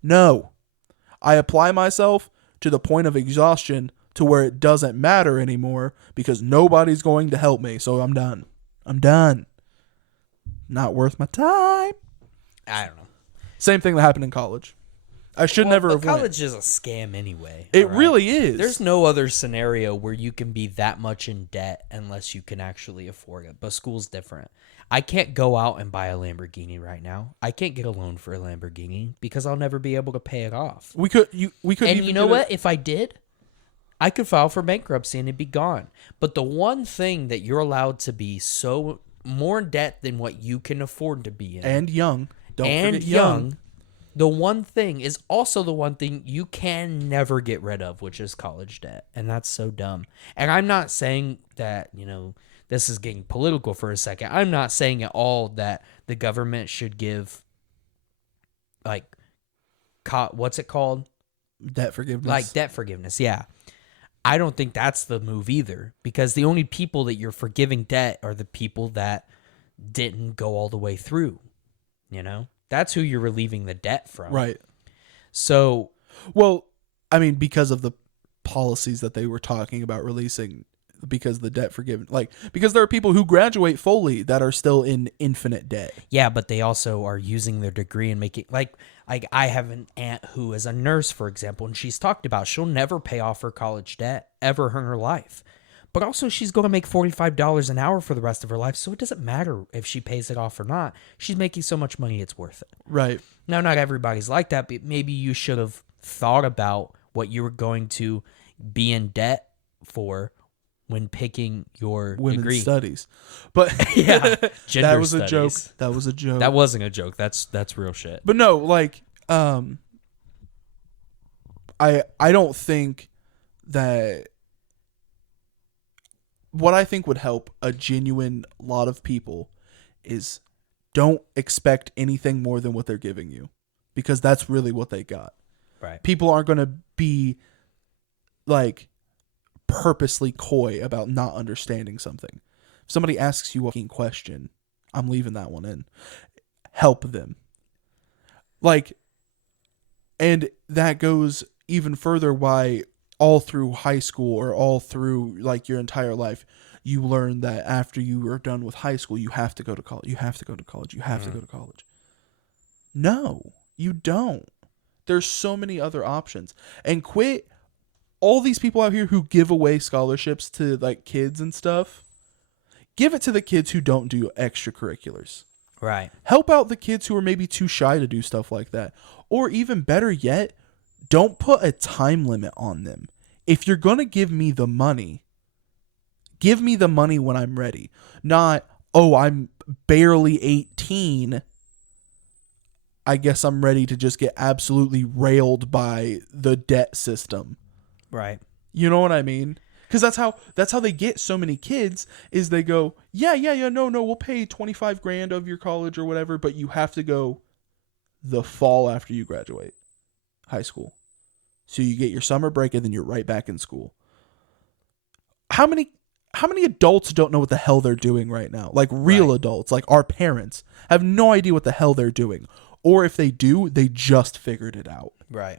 No. I apply myself to the point of exhaustion to where it doesn't matter anymore because nobody's going to help me. So I'm done. I'm done. Not worth my time. I don't know. Same thing that happened in college. I should never have went. College is a scam anyway. It really is. There's no other scenario where you can be that much in debt unless you can actually afford it. But school's different. I can't go out and buy a Lamborghini right now. I can't get a loan for a Lamborghini because I'll never be able to pay it off. We could. And you know what? If I did, I could file for bankruptcy and it'd be gone. But the one thing that you're allowed to be so more in debt than what you can afford to be in, and young, don't and forget young. The one thing is also the one thing you can never get rid of, which is college debt. And that's so dumb. And I'm not saying that, this is getting political for a second. I'm not saying at all that the government should give, what's it called? Debt forgiveness. Like debt forgiveness, yeah. I don't think that's the move either, because the only people that you're forgiving debt are the people that didn't go all the way through, That's who you're relieving the debt from. Right. So, well, I mean, because of the policies that they were talking about releasing, because the debt forgiven, because there are people who graduate fully that are still in infinite debt. Yeah, but they also are using their degree and making, I have an aunt who is a nurse, for example, and she's talked about she'll never pay off her college debt ever in her life. But also she's going to make $45 an hour for the rest of her life, so it doesn't matter if she pays it off or not. She's making so much money, it's worth it. Right. Now, not everybody's like that, but maybe you should have thought about what you were going to be in debt for when picking your Women's degree. Studies. But Yeah, gender that was studies. a joke. That was a joke. That wasn't a joke. That's real shit. But no, I don't think that. What I think would help a genuine lot of people is don't expect anything more than what they're giving you, because that's really what they got. Right. People aren't going to be purposely coy about not understanding something. If somebody asks you a fucking question, I'm leaving that one in. Help them. And that goes even further why all through high school or all through your entire life, you learn that after you are done with high school, you have to go to college. You have to go to college. You have to go to college. No, you don't. There's so many other options. And quit all these people out here who give away scholarships to kids and stuff. Give it to the kids who don't do extracurriculars. Right. Help out the kids who are maybe too shy to do stuff like that. Or even better yet, don't put a time limit on them. If you're going to give me the money, give me the money when I'm ready. Not, I'm barely 18. I guess I'm ready to just get absolutely railed by the debt system. Right. You know what I mean? Because that's how they get so many kids is they go, yeah, no, we'll pay 25 grand of your college or whatever, but you have to go the fall after you graduate high school. So you get your summer break and then you're right back in school. How many adults don't know what the hell they're doing right now? Real adults, our parents, have no idea what the hell they're doing. Or if they do, they just figured it out. Right.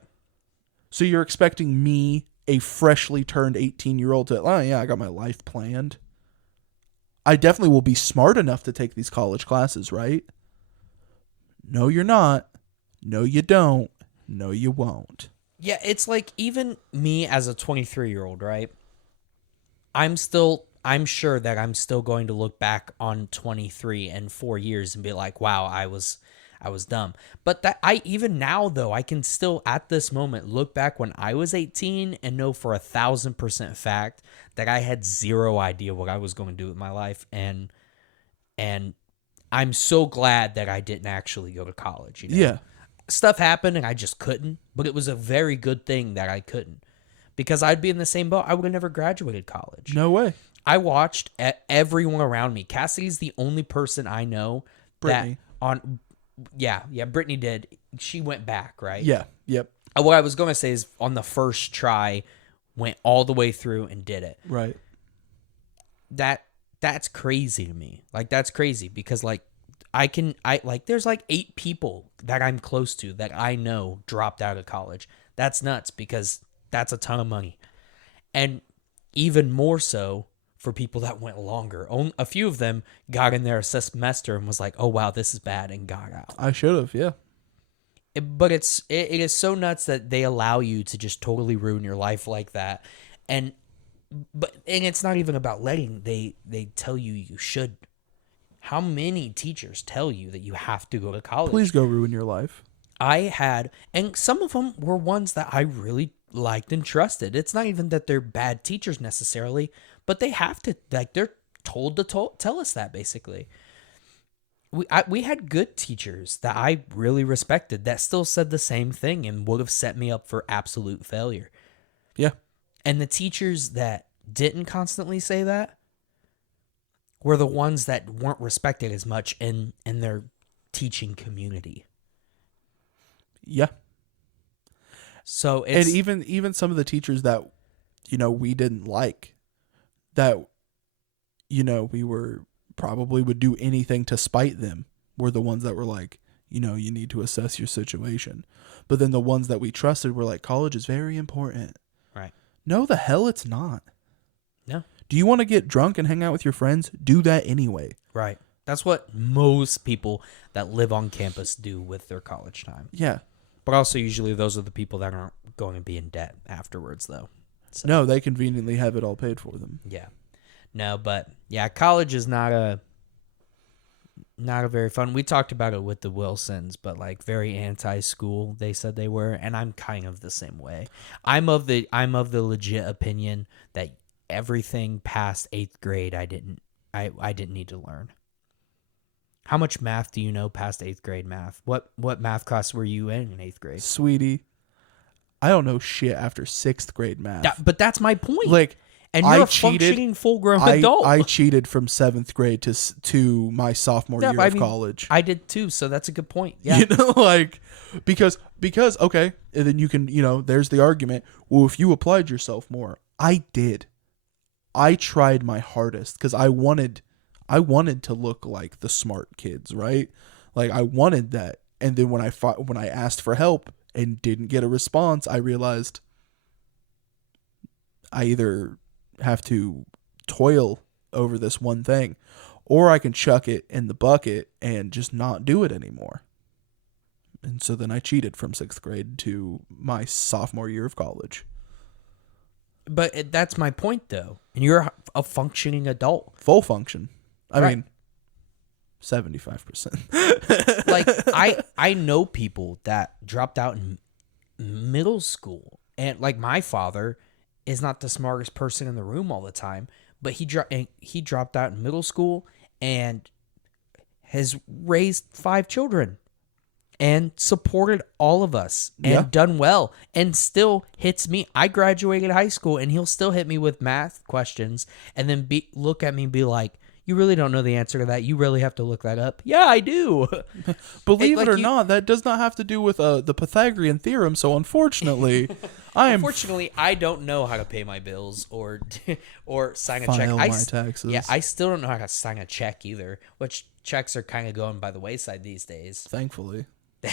So you're expecting me, a freshly turned 18-year-old, to, I got my life planned. I definitely will be smart enough to take these college classes, right? No, you're not. No, you don't. No, you won't. Yeah, it's even me as a 23-year-old, right? I'm sure that I'm still going to look back on 23 in 4 years and be like, wow, I was dumb. But that I even now though, I can still at this moment look back when I was 18 and know for 1,000% fact that I had zero idea what I was going to do with my life, and I'm so glad that I didn't actually go to college. You know? Yeah. Stuff happened and I just couldn't, but it was a very good thing that I couldn't, because I'd be in the same boat. I would have never graduated college. No way. I watched everyone around me. Cassidy's the only person I know Brittany. that on. Yeah, Brittany did. She went back, right? Yeah. Yep. What I was going to say is on the first try, went all the way through and did it. Right. That's crazy to me. Like, that's crazy because like there's like 8 people that I'm close to that I know dropped out of college. That's nuts because that's a ton of money. And even more so for people that went longer. A few of them got in their semester and was like, oh wow, this is bad, and got out. I should have, yeah. But it is so nuts that they allow you to just totally ruin your life like that. And it's not even about letting. They tell you should. How many teachers tell you that you have to go to college? Please go ruin your life. And some of them were ones that I really liked and trusted. It's not even that they're bad teachers necessarily, but they have to, like, they're told to tell us that basically. We had good teachers that I really respected that still said the same thing and would have set me up for absolute failure. Yeah. And the teachers that didn't constantly say that were the ones that weren't respected as much in their teaching community. Yeah. So it's, and even some of the teachers that, you know, we didn't like, that, you know, we were probably would do anything to spite them, were the ones that were like, you know, you need to assess your situation. But then the ones that we trusted were like, college is very important. right. No, the hell it's not. No. Do you want to get drunk and hang out with your friends? Do that anyway. Right. That's what most people that live on campus do with their college time. Yeah. But also usually those are the people that aren't going to be in debt afterwards though. So, No, they conveniently have it all paid for them. yeah. No, but yeah, college is not a very fun. We talked about it with the Wilsons, but like very anti-school they said they were, and I'm kind of the same way. I'm of the legit opinion that everything past 8th grade I didn't need to learn. How much math do you know past 8th grade math? What math class were you in 8th grade? Sweetie, I don't know shit after 6th grade math. But that's my point. Like, and you're I a functioning full-grown I, adult. I cheated from 7th grade to my sophomore year of college. I did too, so that's a good point. Yeah. You know, like, because okay, and then you can, you know, there's the argument. Well, if you applied yourself more, I did. I tried my hardest because I wanted to look like the smart kids, right? Like, I wanted that. And then when I asked for help and didn't get a response, I realized I either have to toil over this one thing, or I can chuck it in the bucket and just not do it anymore. And so then I cheated from 6th grade to my sophomore year of college. But that's my point, though. And you're a functioning adult. Full function. I Right. mean, 75%. Like, I know people that dropped out in middle school. And, like, my father is not the smartest person in the room all the time, but he dropped out in middle school and has raised 5 children and supported all of us and Yeah. done well and still hits me. I graduated high school and he'll still hit me with math questions and then look at me and be like, you really don't know the answer to that. You really have to look that up. Yeah, I do. Believe Like it or not, that does not have to do with the Pythagorean theorem. So unfortunately, Unfortunately, I don't know how to pay my bills or sign a check. file my taxes. Yeah, I still don't know how to sign a check either, which checks are kind of going by the wayside these days. Thankfully.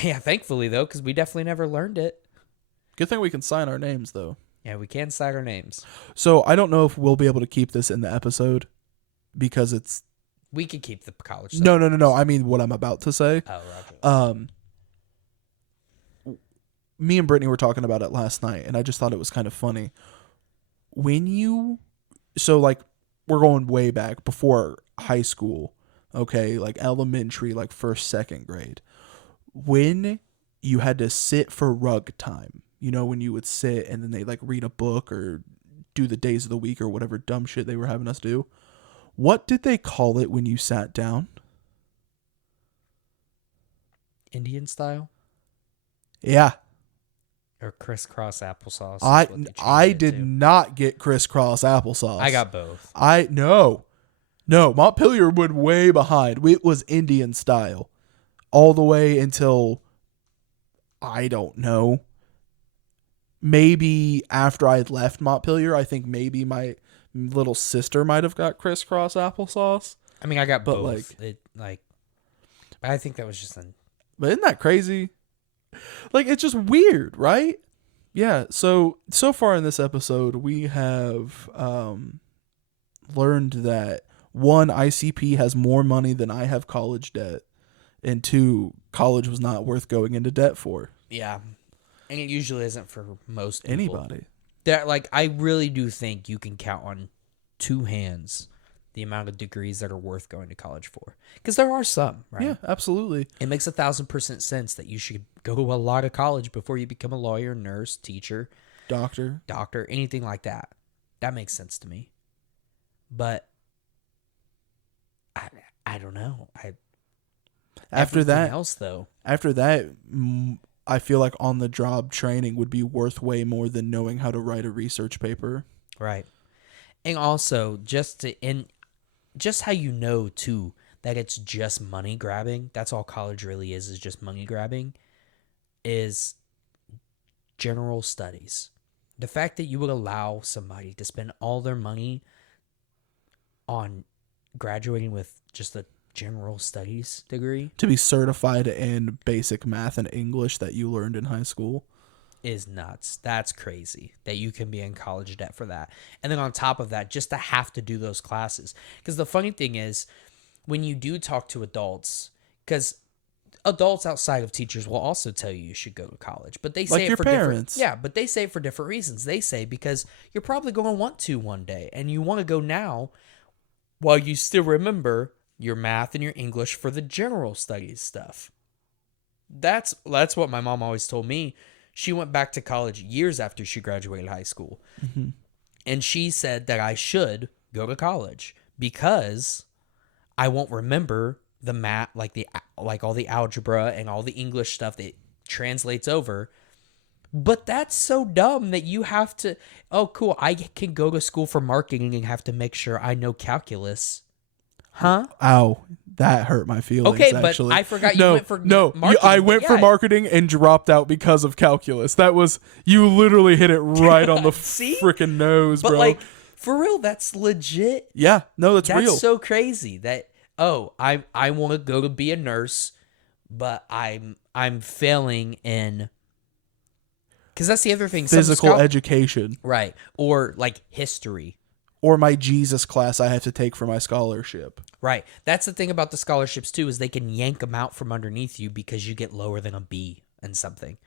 Yeah, thankfully, though, because we definitely never learned it. Good thing we can sign our names, though. Yeah, we can sign our names. So I don't know if we'll be able to keep this in the episode because it's... We could keep the college stuff. No. I mean what I'm about to say. Oh, Roger. Me and Brittany were talking about it last night, and I just thought it was kind of funny. So, like, we're going way back before high school, okay? Like, elementary, like, 1st, 2nd grade. when you had to sit for rug time. You know, when you would sit and then they like read a book or do the days of the week or whatever dumb shit they were having us do. What did they call it when you sat down? Indian style Yeah. or crisscross applesauce? is I what they changed it did to. not get crisscross applesauce. I got both. No, Montpelier went way behind. It was Indian style all the way until, I don't know, maybe after I left Montpelier. I think maybe my little sister might have got crisscross applesauce. I mean, I got But, both. But I think that was just But isn't that crazy? Like, it's just weird, right? Yeah. So far in this episode, we have learned that 1, ICP has more money than I have college debt, and 2, college was not worth going into debt for yeah. And it usually isn't for most people. anybody. That I really do think you can count on 2 hands the amount of degrees that are worth going to college for. Because there are some, right? Yeah, absolutely. It makes 1,000% sense that you should go to a lot of college before you become a lawyer, nurse, teacher, Doctor. anything like that. That makes sense to me. But I don't know. After Everything that, else though. I feel like on-the-job training would be worth way more than knowing how to write a research paper. Right. And also just how you know too that it's just money grabbing. That's all college really is just money grabbing. Is general studies. The fact that you would allow somebody to spend all their money on graduating with just a general studies degree To be certified in basic math and English that you learned in high school. is nuts. That's crazy that you can be in college debt for that. And then on top of that, just to have to do those classes. Because the funny thing is, when you do talk to adults, because adults outside of teachers will also tell you should go to college, but they say Like it your for parents. different. Yeah, but they say it for different reasons. They say because you're probably going to want to one day, and you want to go now, while you still remember your math and your English for the general studies stuff. That's what my mom always told me. She went back to college years after she graduated high school. Mm-hmm. And she said that I should go to college because I won't remember the math, like all the algebra and all the English stuff that translates over. But that's so dumb that you have to, oh, cool, I can go to school for marketing and have to make sure I know calculus. Huh? Ow, that hurt my feelings. Okay, actually. but I forgot you went for marketing. I went for marketing and dropped out because of calculus. That was, you literally hit it right on the See? freaking nose, But bro. for real, that's legit. Yeah, no, that's That's real. so crazy that, I want to go to be a nurse, but I'm failing in, because that's the other thing. Physical education. Right. Or like history. Or my Jesus class I have to take for my scholarship. Right. That's the thing about the scholarships too, is they can yank them out from underneath you because you get lower than a B in something.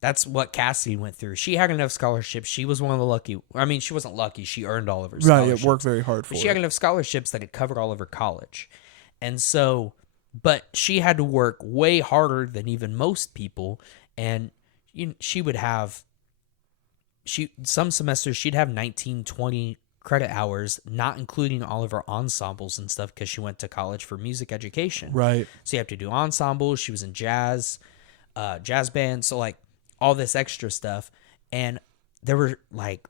That's what Cassie went through. She had enough scholarships. She was one of the lucky. I mean, she wasn't lucky. She earned all of her scholarships. Right, it worked very hard for But she had it. enough scholarships that it covered all of her college. And so, but she had to work way harder than even most people. And she would have, some semesters she'd have 19, 20 credit hours, not including all of her ensembles and stuff because she went to college for music education. Right. So you have to do ensembles. She was in jazz band. So like all this extra stuff. And there were like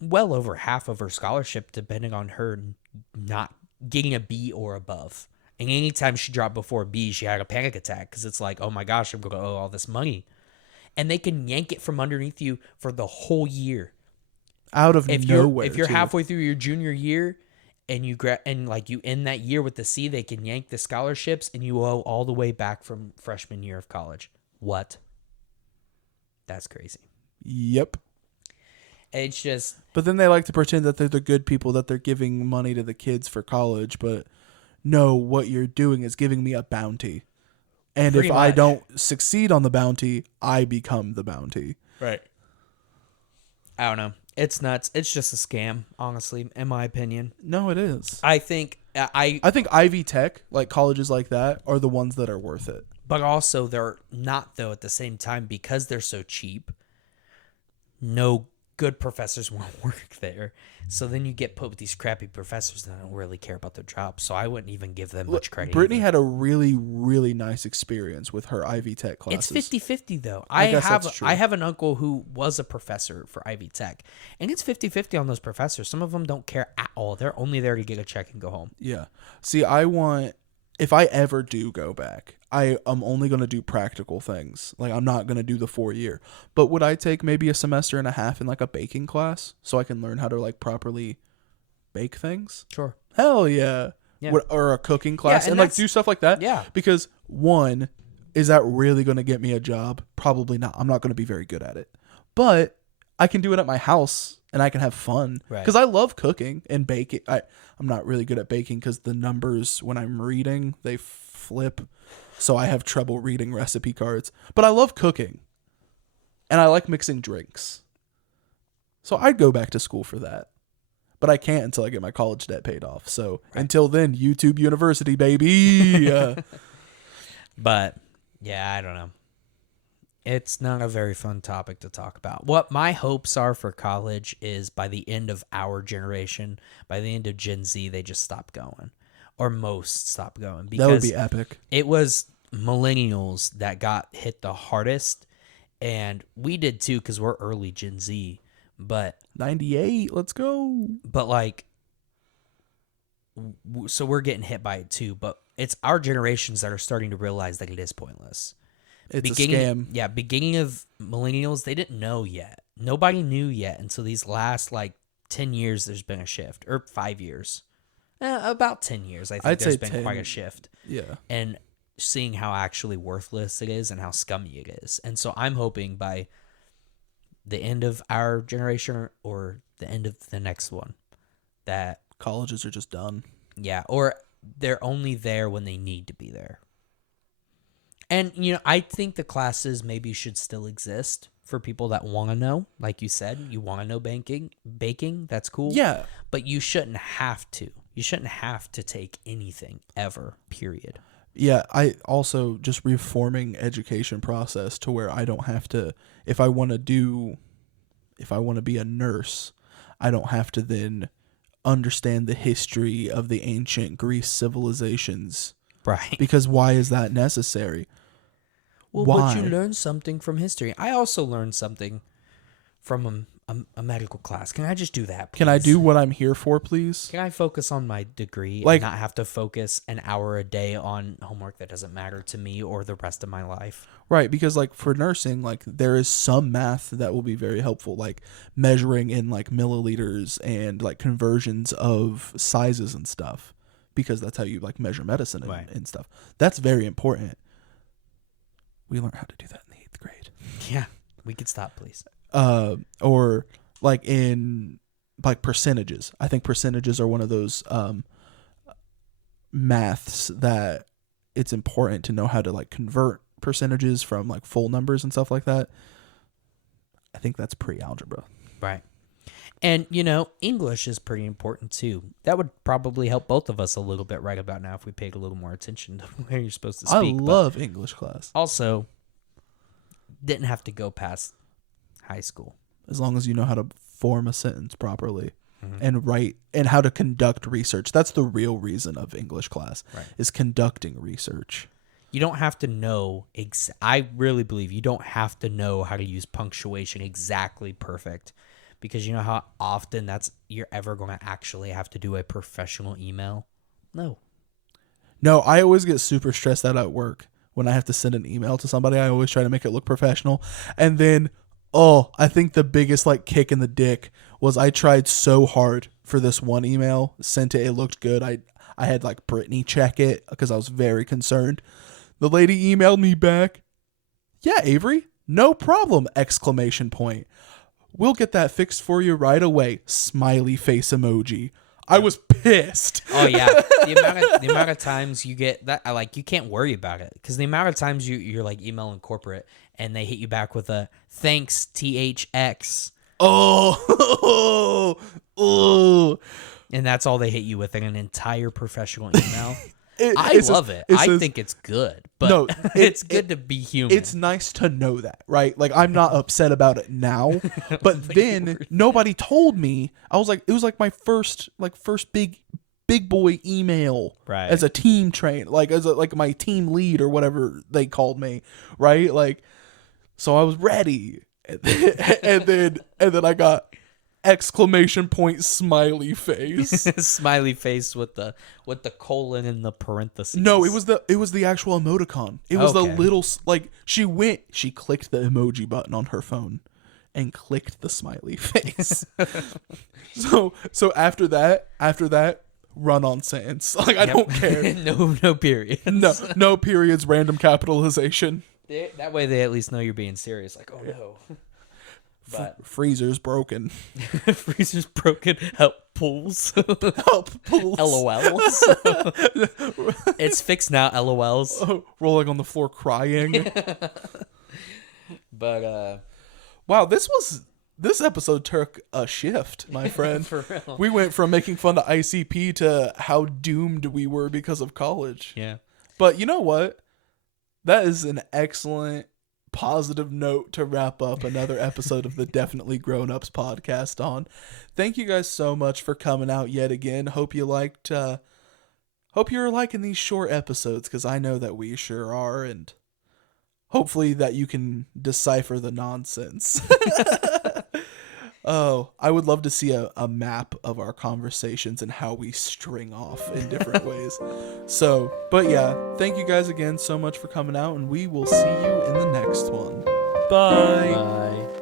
well over half of her scholarship depending on her not getting a B or above. And anytime she dropped before a B, she had a panic attack because it's like, oh my gosh, I'm going to owe all this money. And they can yank it from underneath you for the whole year. Out of nowhere. If you're too. halfway through your junior year and you end that year with the C, they can yank the scholarships and you owe all the way back from freshman year of college. What? That's crazy. Yep. It's just, But then they like to pretend that they're the good people, that they're giving money to the kids for college. But no, what you're doing is giving me a bounty. And Pretty if I much. don't succeed on the bounty, I become the bounty. right. I don't know. It's nuts. It's just a scam, honestly, in my opinion. No, it is. I think I think Ivy Tech, like colleges like that, are the ones that are worth it. But also they're not, though, at the same time, because they're so cheap. No good professors want to work there. So then you get put with these crappy professors that don't really care about their job. So I wouldn't even give them much credit. Brittany either. had a really, really nice experience with her Ivy Tech classes. It's 50-50, though. I guess that's true. I have an uncle who was a professor for Ivy Tech, and it's 50-50 on those professors. Some of them don't care at all. They're only there to get a check and go home. Yeah. See, if I ever do go back, I am only going to do practical things. Like, I'm not going to do the 4-year. But would I take maybe a semester and a half in like a baking class so I can learn how to like properly bake things? Sure. Hell yeah. Yeah. Or a cooking class and and like that's- do stuff like that. Yeah. Because one, is that really going to get me a job? Probably not. I'm not going to be very good at it. But I can do it at my house and I can have fun. Right. Because I love cooking and baking. I'm not really good at baking because the numbers when I'm reading, they flip. So I have trouble reading recipe cards. But I love cooking. And I like mixing drinks. So I'd go back to school for that. But I can't until I get my college debt paid off. So until then, YouTube University, baby. But, yeah, I don't know. It's not a very fun topic to talk about. What my hopes are for college is by the end of our generation, by the end of Gen Z, they just stop going. Or most stop going. Because That would be epic. it was millennials that got hit the hardest. And we did too, because we're early Gen Z. But 98, let's go. like, so we're getting hit by it too. But it's our generations that are starting to realize that it is pointless. It's a scam. Yeah, beginning of millennials, they didn't know yet. Nobody knew yet until these last, 10 years there's been a shift. Or 5 years. About 10 years, I think I'd there's say been 10. quite a shift. Yeah. And seeing how actually worthless it is and how scummy it is. And so I'm hoping by the end of our generation or the end of the next one that, Colleges are just done. yeah, or they're only there when they need to be there. And, I think the classes maybe should still exist for people that want to know. Like you said, you want to know baking, that's cool. Yeah. But you shouldn't have to. You shouldn't have to take anything ever, period. Yeah, I also just reforming education process to where I don't have to, if I want to be a nurse, I don't have to then understand the history of the ancient Greece civilizations. Right. Because why is that necessary? Well, Why? but you learn something from history. I also learned something from a medical class. Can I just do that, please? Can I do what I'm here for, please? Can I focus on my degree Like- and not have to focus an hour a day on homework that doesn't matter to me or the rest of my life? Right, because like for nursing, like there is some math that will be very helpful, like measuring in like milliliters and like conversions of sizes and stuff, because that's how you like measure medicine and, Right. and stuff. That's very important. We learned how to do that in the 8th grade. Yeah. We could stop, please. Or like in like percentages. I think percentages are one of those maths that it's important to know how to like convert percentages from like full numbers and stuff like that. I think that's pre-algebra. Right. And, English is pretty important too. That would probably help both of us a little bit right about now if we paid a little more attention to where you're supposed to speak. I love English class. But also, didn't have to go past high school. As long as you know how to form a sentence properly and write and how to conduct research. That's the real reason of English class, Right. is conducting research. You don't have to know, I really believe you don't have to know how to use punctuation exactly perfect, because you know how often you're ever going to actually have to do a professional email? No. No, I always get super stressed out at work when I have to send an email to somebody. I always try to make it look professional. And then, I think the biggest like kick in the dick was I tried so hard for this one email, sent it looked good. I had like Brittany check it because I was very concerned. The lady emailed me back, "Yeah, Avery, no problem!" Exclamation point. "We'll get that fixed for you right away." Smiley face emoji. I was pissed. Oh yeah, the amount of times you get that, you can't worry about it, because the amount of times you're like emailing corporate and they hit you back with a "thanks THX," Oh, and that's all they hit you with in an entire professional email. I love it. I think it's good, but No, it's good to be human. It's nice to know that, right? Like, I'm not upset about it now, but then nobody told me. I was like, it was like my first big boy email, Right. as a team train, like as like my team lead or whatever they called me, right? Like, so I was ready, and then I got exclamation point smiley face. Smiley face with the colon in the parentheses. No, it was the actual emoticon. It was the Okay. little, like, she clicked the emoji button on her phone and clicked the smiley face. so after that, run on sentence. Like, I don't care. no periods. No periods, random capitalization. That way they at least know you're being serious. Like, oh no. But Freezer's broken. freezer's broken. Help pulls. Help, pulls. LOLs. It's fixed now. LOLs. Rolling on the floor crying. But Wow, this episode took a shift, my friend. for real. We went from making fun of ICP to how doomed we were because of college. Yeah. But you know what? That is an excellent positive note to wrap up another episode of the Definitely Grown Ups podcast on. Thank you guys so much for coming out yet again. Hope you're liking these short episodes, because I know that we sure are, and hopefully that you can decipher the nonsense. Oh, I would love to see a map of our conversations and how we string off in different ways. So, but yeah, thank you guys again so much for coming out, and we will see you in the next one. Bye. Bye.